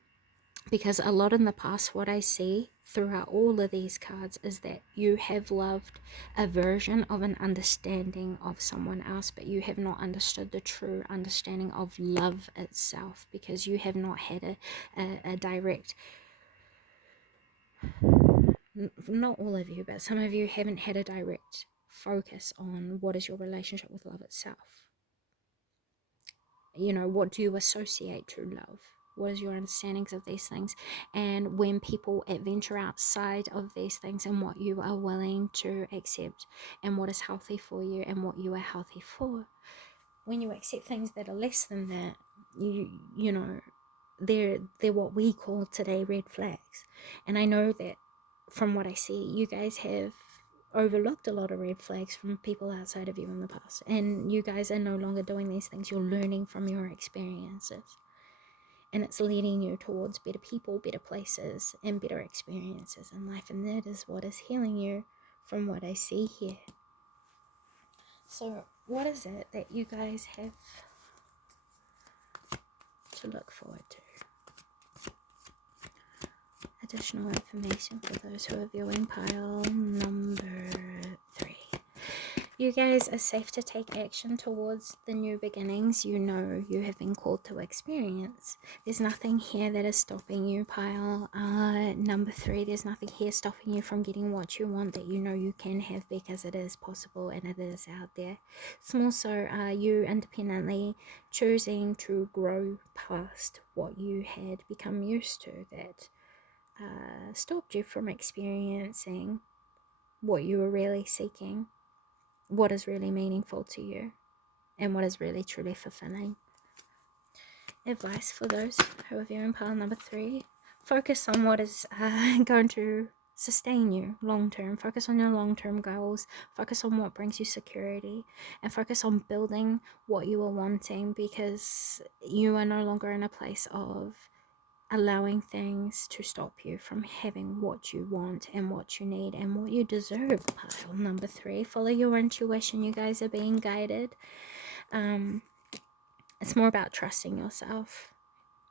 Because a lot in the past, what I see throughout all of these cards is that you have loved a version of an understanding of someone else, but you have not understood the true understanding of love itself, because you have not had a direct, not all of you, but some of you haven't had a direct focus on what is your relationship with love itself. You know, what do you associate to love? What is your understandings of these things? And when people adventure outside of these things, and what you are willing to accept, and what is healthy for you, and what you are healthy for, when you accept things that are less than that, you know, they're what we call today red flags. And I know that from what I see, you guys have overlooked a lot of red flags from people outside of you in the past, and you guys are no longer doing these things. You're learning from your experiences, and it's leading you towards better people, better places, and better experiences in life, and that is what is healing you from what I see here. So what is it that you guys have to look forward to? Additional information for those who are viewing pile number 3. You guys are safe to take action towards the new beginnings you know you have been called to experience. There's nothing here that is stopping you, pile number 3. There's nothing here stopping you from getting what you want that you know you can have, because it is possible and it is out there. It's more so you independently choosing to grow past what you had become used to, that stopped you from experiencing what you were really seeking, what is really meaningful to you, and what is really truly fulfilling. Advice for those who are viewing pile number 3: focus on what is going to sustain you long term. Focus on your long term goals, focus on what brings you security, and focus on building what you are wanting, because you are no longer in a place of allowing things to stop you from having what you want and what you need and what you deserve. Pile number 3, follow your intuition. You guys are being guided. It's more about trusting yourself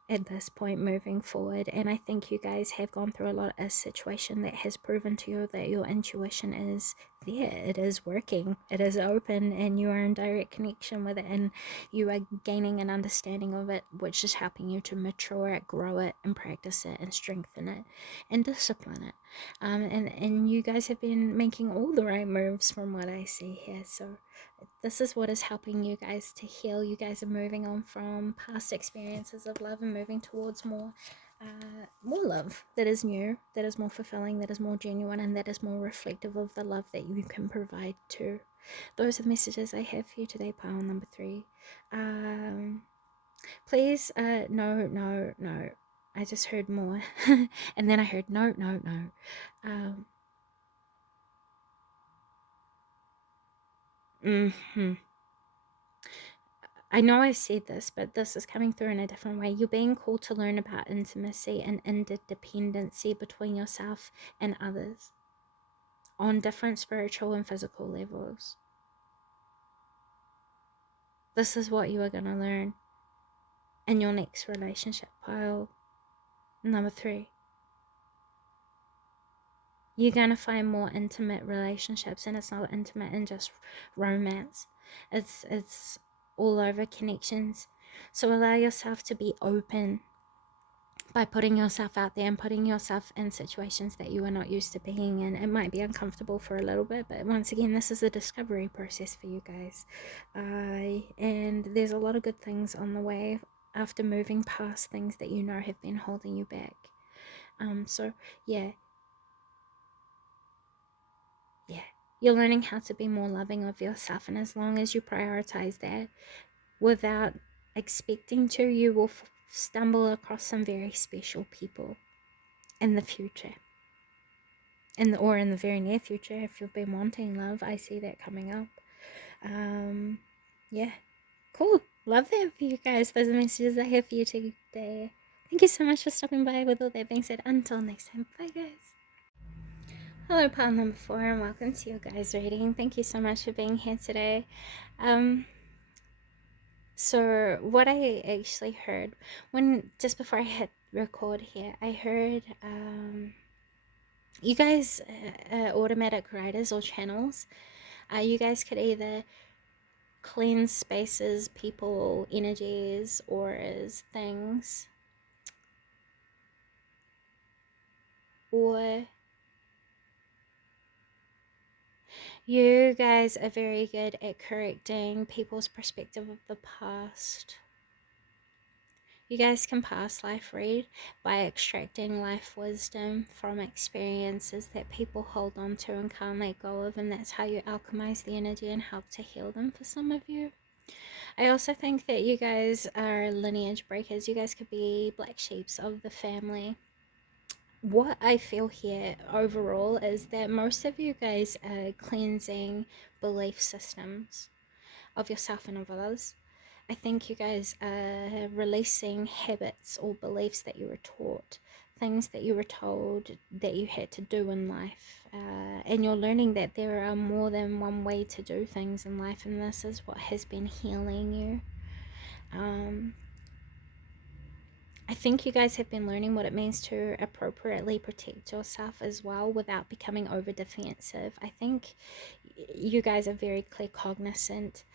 at this point moving forward, and I think you guys have gone through a situation that has proven to you that your intuition is there. It is working, it is open, and you are in direct connection with it, and you are gaining an understanding of it, which is helping you to mature it, grow it, and practice it, and strengthen it, and discipline it. And you guys have been making all the right moves from what I see here. So this is what is helping you guys to heal. You guys are moving on from past experiences of love and moving towards more love that is new, that is more fulfilling, that is more genuine, and that is more reflective of the love that you can provide too. Those are the messages I have for you today, pile number 3. Please, no. I just heard more. And then I heard no. I know I said this, but this is coming through in a different way. You're being called to learn about intimacy and interdependency between yourself and others on different spiritual and physical levels. This is what you are going to learn in your next relationship, pile number 3. You're going to find more intimate relationships, and it's not intimate in just romance. It's all over connections. So allow yourself to be open by putting yourself out there and putting yourself in situations that you are not used to being in. It might be uncomfortable for a little bit, but once again, this is a discovery process for you guys. And there's a lot of good things on the way after moving past things that you know have been holding you back. So yeah, you're learning how to be more loving of yourself, and as long as you prioritize that without expecting to, you will stumble across some very special people in the future, or in the very near future. If you've been wanting love, I see that coming up. Yeah, cool. Love that for you guys. Those are the messages I have for you today. Thank you so much for stopping by. With all that being said, until next time, bye guys. Hello, pile number 4, and welcome to your guys' reading. Thank you so much for being here today. So what I actually heard just before I hit record here, I heard you guys, automatic writers or channels, you guys could either cleanse spaces, people, energies, auras, things, or you guys are very good at correcting people's perspective of the past. You guys can past life read by extracting life wisdom from experiences that people hold on to and can't let go of, and that's how you alchemize the energy and help to heal them for some of you. I also think that you guys are lineage breakers. You guys could be black sheeps of the family. What I feel here overall is that most of you guys are cleansing belief systems of yourself and of others. I think you guys are releasing habits or beliefs that you were taught, things that you were told that you had to do in life, and you're learning that there are more than one way to do things in life, and this is what has been healing you. I think you guys have been learning what it means to appropriately protect yourself as well without becoming over defensive. I think you guys are very clear cognizant.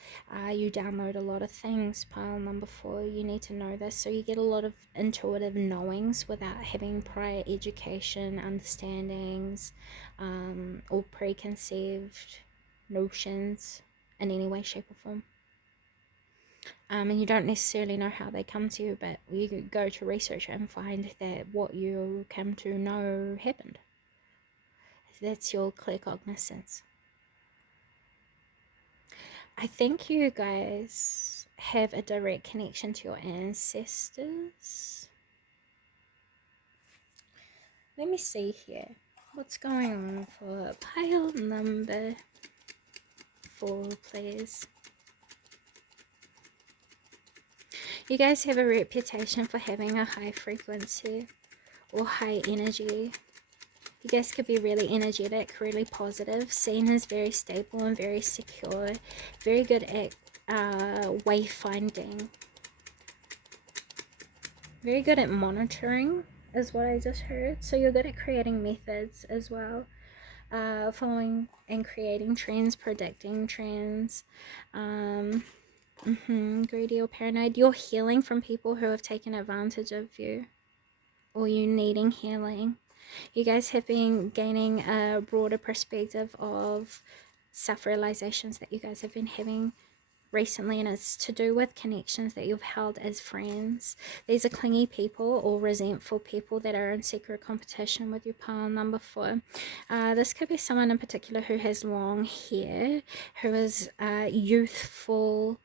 You download a lot of things, pile number 4. You need to know this, so you get a lot of intuitive knowings without having prior education, understandings, or preconceived notions in any way, shape, or form. And you don't necessarily know how they come to you, but you could go to research and find that what you come to know happened. That's your clear cognizance. I think you guys have a direct connection to your ancestors. Let me see here. What's going on for pile number 4, please? You guys have a reputation for having a high frequency or high energy. You guys could be really energetic, really positive, seen as very stable and very secure, very good at wayfinding, very good at monitoring is what I just heard. So you're good at creating methods as well, following and creating trends, predicting trends. Greedy or paranoid. You're healing from people who have taken advantage of you, or you needing healing. You guys have been gaining a broader perspective of self-realizations that you guys have been having recently, and it's to do with connections that you've held as friends. These are clingy people or resentful people that are in secret competition with your pile number 4. This could be someone in particular who has long hair, who is youthful,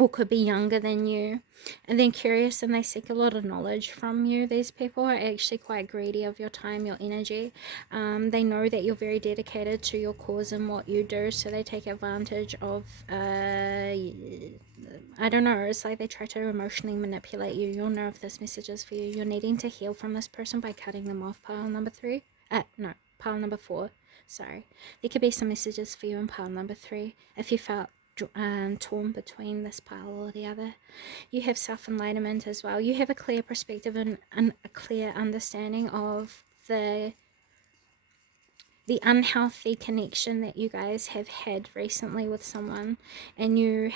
or could be younger than you, and then curious, and they seek a lot of knowledge from you. These people are actually quite greedy of your time, your energy. They know that you're very dedicated to your cause and what you do, so they take advantage of, I don't know, it's like they try to emotionally manipulate you. You'll know if this message is for you. You're needing to heal from this person by cutting them off, pile number 3. No, pile number 4. Sorry. There could be some messages for you in pile number 3 if you felt torn between this pile or the other. You have self-enlightenment as well. You have a clear perspective and a clear understanding of the unhealthy connection that you guys have had recently with someone, and you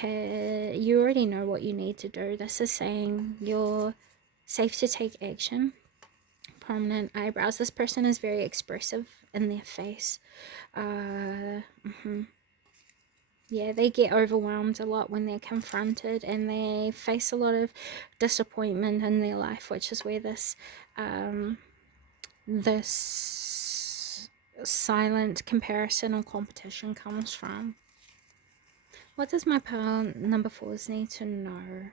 already know what you need to do. This is saying you're safe to take action. Prominent eyebrows. This person is very expressive in their face. Yeah, they get overwhelmed a lot when they're confronted, and they face a lot of disappointment in their life, which is where this silent comparison or competition comes from. What does my pile number 4s need to know?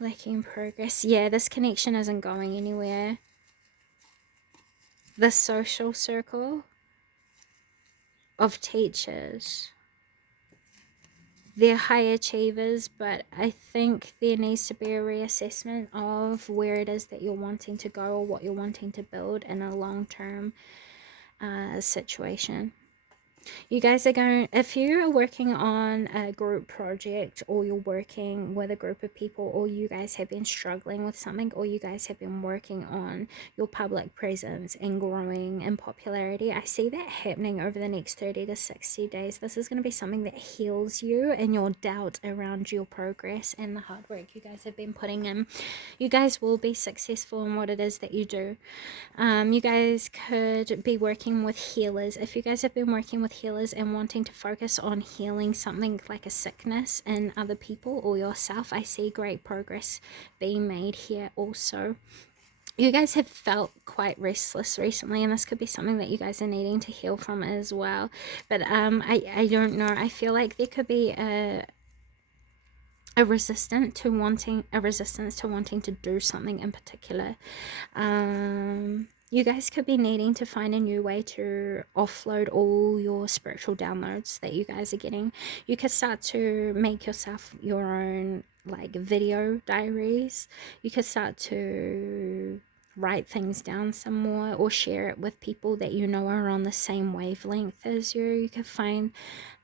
Lacking progress. Yeah, this connection isn't going anywhere. The social circle of teachers, they're high achievers, but I think there needs to be a reassessment of where it is that you're wanting to go or what you're wanting to build in a long-term situation. You guys are going, if you are working on a group project, or you're working with a group of people, or you guys have been struggling with something, or you guys have been working on your public presence and growing in popularity, I see that happening over the next 30 to 60 days. This is going to be something that heals you and your doubt around your progress and the hard work you guys have been putting in. You guys will be successful in what it is that you do. You guys could be working with healers. If you guys have been working with healers and wanting to focus on healing something like a sickness in other people or yourself, I see great progress being made here also. You guys have felt quite restless recently, and this could be something that you guys are needing to heal from as well. But I don't know. I feel like there could be a resistance to wanting to do something in particular. You guys could be needing to find a new way to offload all your spiritual downloads that you guys are getting. You could start to make yourself your own like video diaries. You could start to write things down some more, or share it with people that you know are on the same wavelength as you. You could find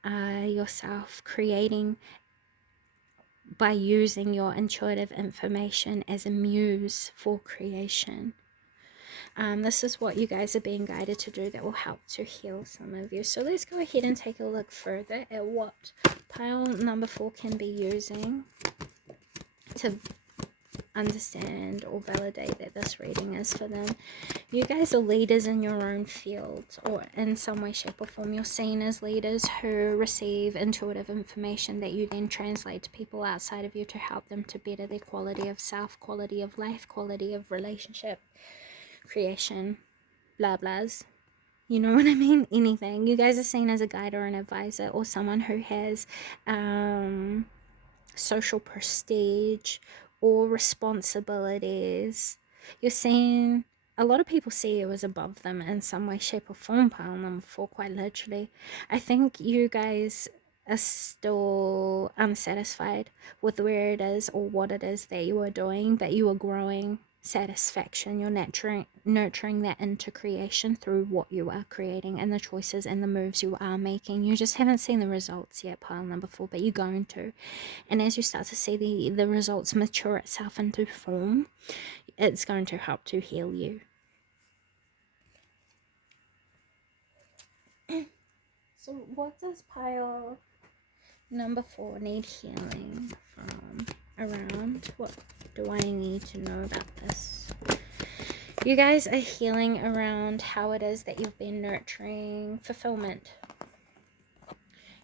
yourself creating by using your intuitive information as a muse for creation. This is what you guys are being guided to do that will help to heal some of you. So let's go ahead and take a look further at what pile number 4 can be using to understand or validate that this reading is for them. You guys are leaders in your own field, or in some way, shape or form you're seen as leaders who receive intuitive information that you then translate to people outside of you to help them to better their quality of self, quality of life, quality of relationship, creation, blah blahs. You know what I mean? Anything. You guys are seen as a guide or an advisor, or someone who has social prestige or responsibilities. You're seen, a lot of people see you as above them in some way, shape or form, pile number 4, quite literally. I think you guys are still unsatisfied with where it is or what it is that you are doing, but you are growing satisfaction. You're nurturing that into creation through what you are creating and the choices and the moves you are making. You just haven't seen the results yet, pile number 4, but you're going to. And as you start to see the results mature itself into form, it's going to help to heal you. So what does pile number 4 need healing from around? What do I need to know about this? You guys are healing around how it is that you've been nurturing fulfillment.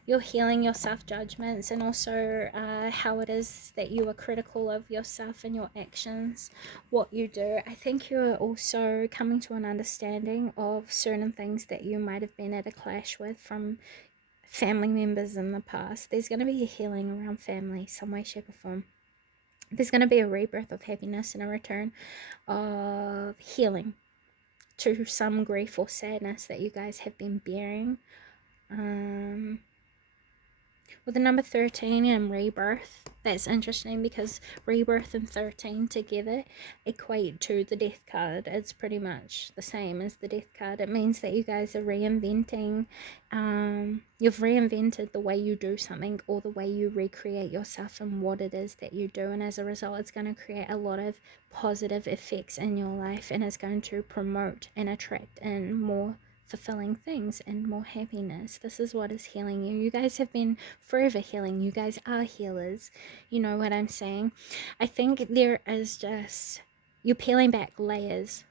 You're healing your self-judgments, and also how it is that you are critical of yourself and your actions, what you do. I think you're also coming to an understanding of certain things that you might have been at a clash with from family members in the past. There's going to be a healing around family, some way, shape or form. There's going to be a rebirth of happiness and a return of healing to some grief or sadness that you guys have been bearing. With the number 13 and rebirth, that's interesting because rebirth and 13 together equate to the death card. It's pretty much the same as the death card. It means that you guys are reinventing. You've reinvented the way you do something, or the way you recreate yourself and what it is that you do. And as a result, it's going to create a lot of positive effects in your life, and it's going to promote and attract in more fulfilling things and more happiness. This is what is healing you. You guys have been forever healing. You guys are healers. You know what I'm saying? I think there is just, you're peeling back layers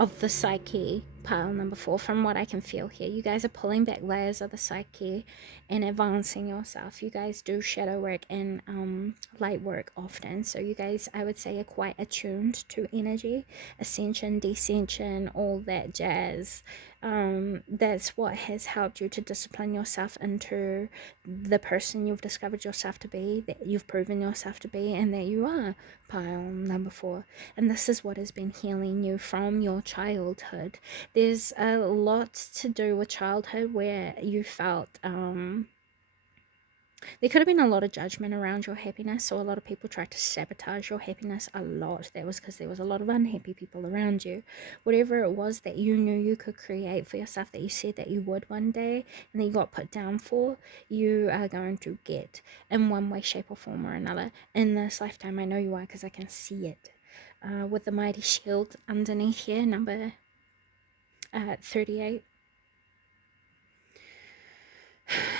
of the psyche pile number 4, from what I can feel here. You guys are pulling back layers of the psyche and advancing yourself. You guys do shadow work and light work often. So you guys, I would say, are quite attuned to energy, ascension, descension, all that jazz. That's what has helped you to discipline yourself into the person you've discovered yourself to be, that you've proven yourself to be, and that you are, pile number 4. And this is what has been healing you from your childhood. There's a lot to do with childhood where you felt there could have been a lot of judgment around your happiness, so a lot of people tried to sabotage your happiness a lot. That was because there was a lot of unhappy people around you. Whatever it was that you knew you could create for yourself, that you said that you would one day, and that you got put down for, you are going to get in one way, shape, or form or another in this lifetime. I know you are, because I can see it. With the mighty shield underneath here, number 38.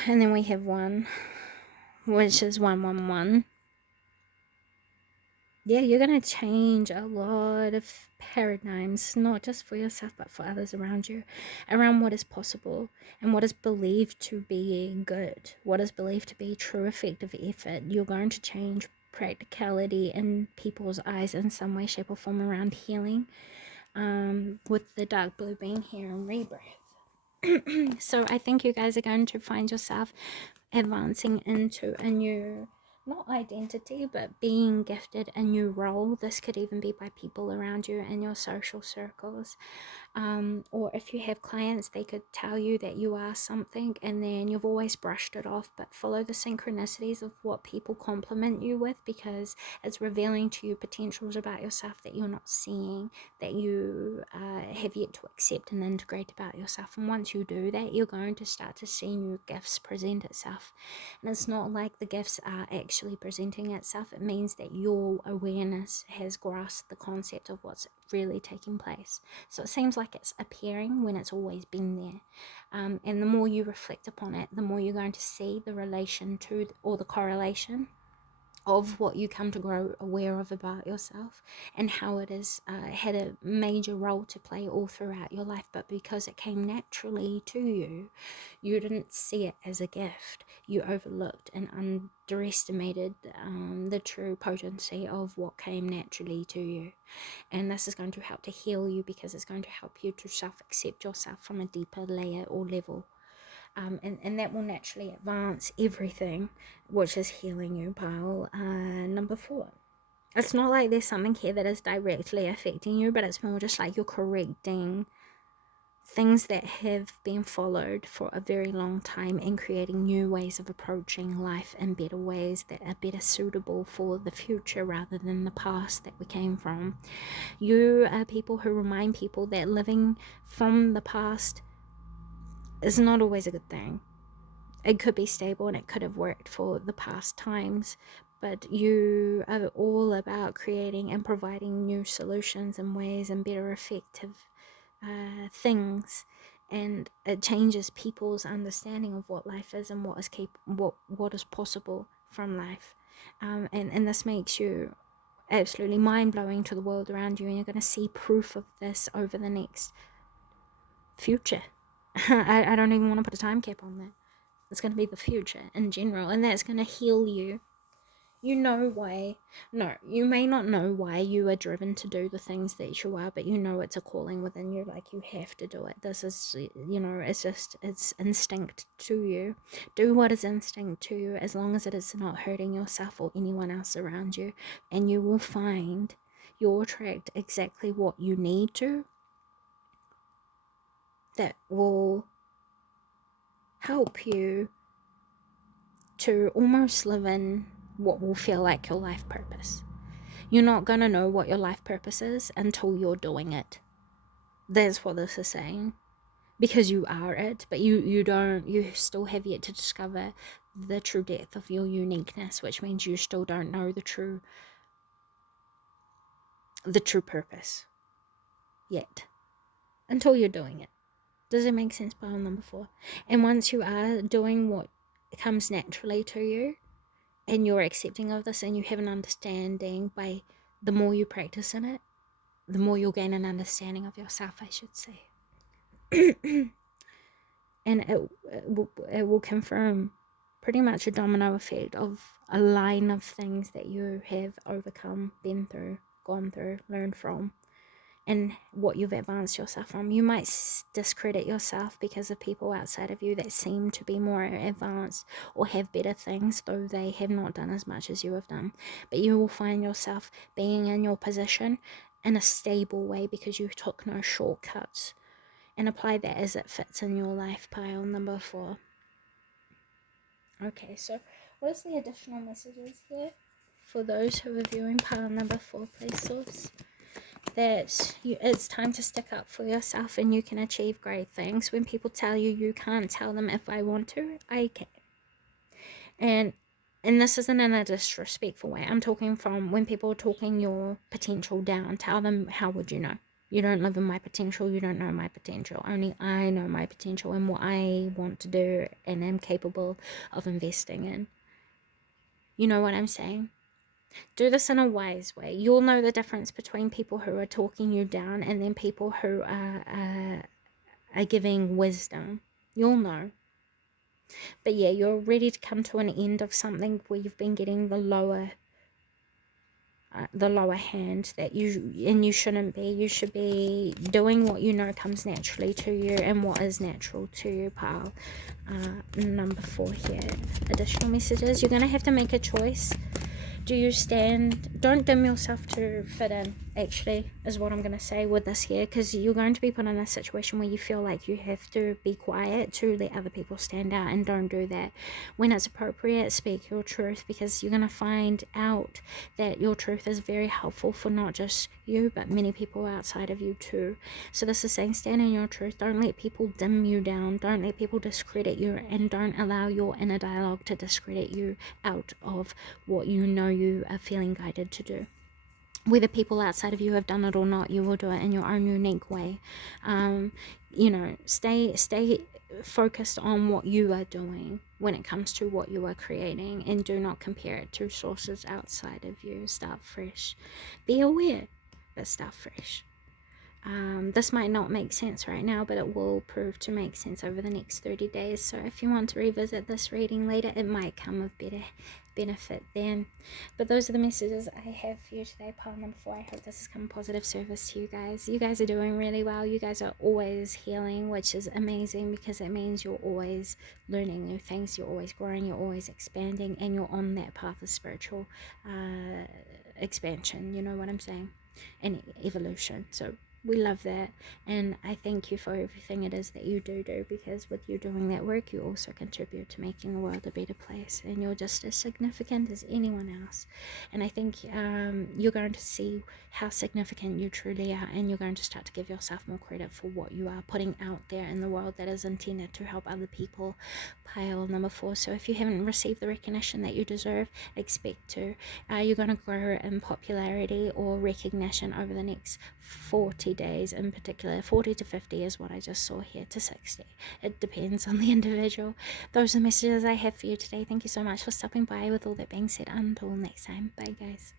And then we have 1, which is 111. Yeah, you're going to change a lot of paradigms, not just for yourself, but for others around you, around what is possible and what is believed to be good, what is believed to be true effective effort. You're going to change practicality in people's eyes in some way, shape, or form around healing, with the dark blue being here in rebirth. So I think you guys are going to find yourself advancing into a new, not identity, but being gifted a new role. This could even be by people around you in your social circles. Or if you have clients, they could tell you that you are something and then you've always brushed it off, but follow the synchronicities of what people compliment you with, because it's revealing to you potentials about yourself that you're not seeing, that you have yet to accept and integrate about yourself. And once you do that, you're going to start to see new gifts present itself. And it's not like the gifts are actually presenting itself. It means that your awareness has grasped the concept of what's really taking place. So it seems like it's appearing when it's always been there. And the more you reflect upon it, the more you're going to see the relation to, or the correlation of what you come to grow aware of about yourself, and how it has had a major role to play all throughout your life. But because it came naturally to you, you didn't see it as a gift. You overlooked and underestimated the true potency of what came naturally to you. And this is going to help to heal you, because it's going to help you to self-accept yourself from a deeper layer or level. And that will naturally advance everything, which is healing you, pile number 4. It's not like there's something here that is directly affecting you, but it's more just like you're correcting things that have been followed for a very long time, and creating new ways of approaching life, and better ways that are better suitable for the future rather than the past that we came from. You are people who remind people that living from the past is not always a good thing. It could be stable and it could have worked for the past times, but you are all about creating and providing new solutions and ways and better effective things. And it changes people's understanding of what life is and what is possible from life. And this makes you absolutely mind-blowing to the world around you, and you're going to see proof of this over the next future. I don't even want to put a time cap on that. It's going to be the future in general, and that's going to heal you. You know why. No, you may not know why you are driven to do the things that you are, but you know it's a calling within you. Like, you have to do it. This is, it's instinct to you. Do what is instinct to you, as long as it is not hurting yourself or anyone else around you, and you will find you'll attract exactly what you need to, that will help you to almost live in what will feel like your life purpose. You're not going to know what your life purpose is until you're doing it. That's what this is saying. Because you are it, but you still have yet to discover the true depth of your uniqueness, which means you still don't know the true purpose yet, until you're doing it. Does it make sense, pile number 4? And once you are doing what comes naturally to you, and you're accepting of this, and you have an understanding, by the more you practice in it, the more you'll gain an understanding of yourself, I should say. And it will confirm pretty much a domino effect of a line of things that you have overcome, been through, gone through, learned from, and what you've advanced yourself from. You might discredit yourself because of people outside of you that seem to be more advanced or have better things, though they have not done as much as you have done. But you will find yourself being in your position in a stable way because you took no shortcuts. And apply that as it fits in your life, pile number 4. Okay, so what is the additional messages here for those who are viewing pile number 4, please, source? That it's time to stick up for yourself and you can achieve great things. When people tell you you can't, tell them, if I want to, I can. And this isn't in a disrespectful way. I'm talking from when people are talking your potential down, tell them, how would you know? You don't live in my potential. You don't know my potential. Only I know my potential and what I want to do and am capable of investing in. You know what I'm saying? Do this in a wise way. You'll know the difference between people who are talking you down and then people who are giving wisdom. You'll know. But yeah, you're ready to come to an end of something where you've been getting the lower hand that you shouldn't be. You should be doing what you know comes naturally to you and what is natural to you, pal. Number 4 here, additional messages. You're going to have to make a choice. Do you stand? Don't dim yourself to fit in, actually, is what I'm going to say with this here, because you're going to be put in a situation where you feel like you have to be quiet to let other people stand out, and don't do that. When it's appropriate, speak your truth, because you're going to find out that your truth is very helpful for not just you, but many people outside of you too. So this is saying, stand in your truth. Don't let people dim you down. Don't let people discredit you, and don't allow your inner dialogue to discredit you out of what you know you are feeling guided to do. Whether people outside of you have done it or not, you will do it in your own unique way. Stay focused on what you are doing when it comes to what you are creating, and do not compare it to sources outside of you. Start fresh. Be aware, but start fresh. This might not make sense right now, but it will prove to make sense over the next 30 days. So if you want to revisit this reading later, it might come of better benefit then. But those are the messages I have for you today, pile number 4. I hope this has come positive service to you guys. You guys are doing really well. You guys are always healing, which is amazing, because it means you're always learning new things, you're always growing, you're always expanding, and you're on that path of spiritual expansion. You know what I'm saying? And evolution. So we love that, and I thank you for everything it is that you do, because with you doing that work, you also contribute to making the world a better place, and you're just as significant as anyone else. And I think you're going to see how significant you truly are, and you're going to start to give yourself more credit for what you are putting out there in the world that is intended to help other people, pile number 4. So if you haven't received the recognition that you deserve, expect to. You're going to grow in popularity or recognition over the next 40 days in particular. 40 to 50 is what I just saw here, to 60. It depends on the individual. Those are the messages I have for you today. Thank you so much for stopping by. With all that being said, until next time, bye guys.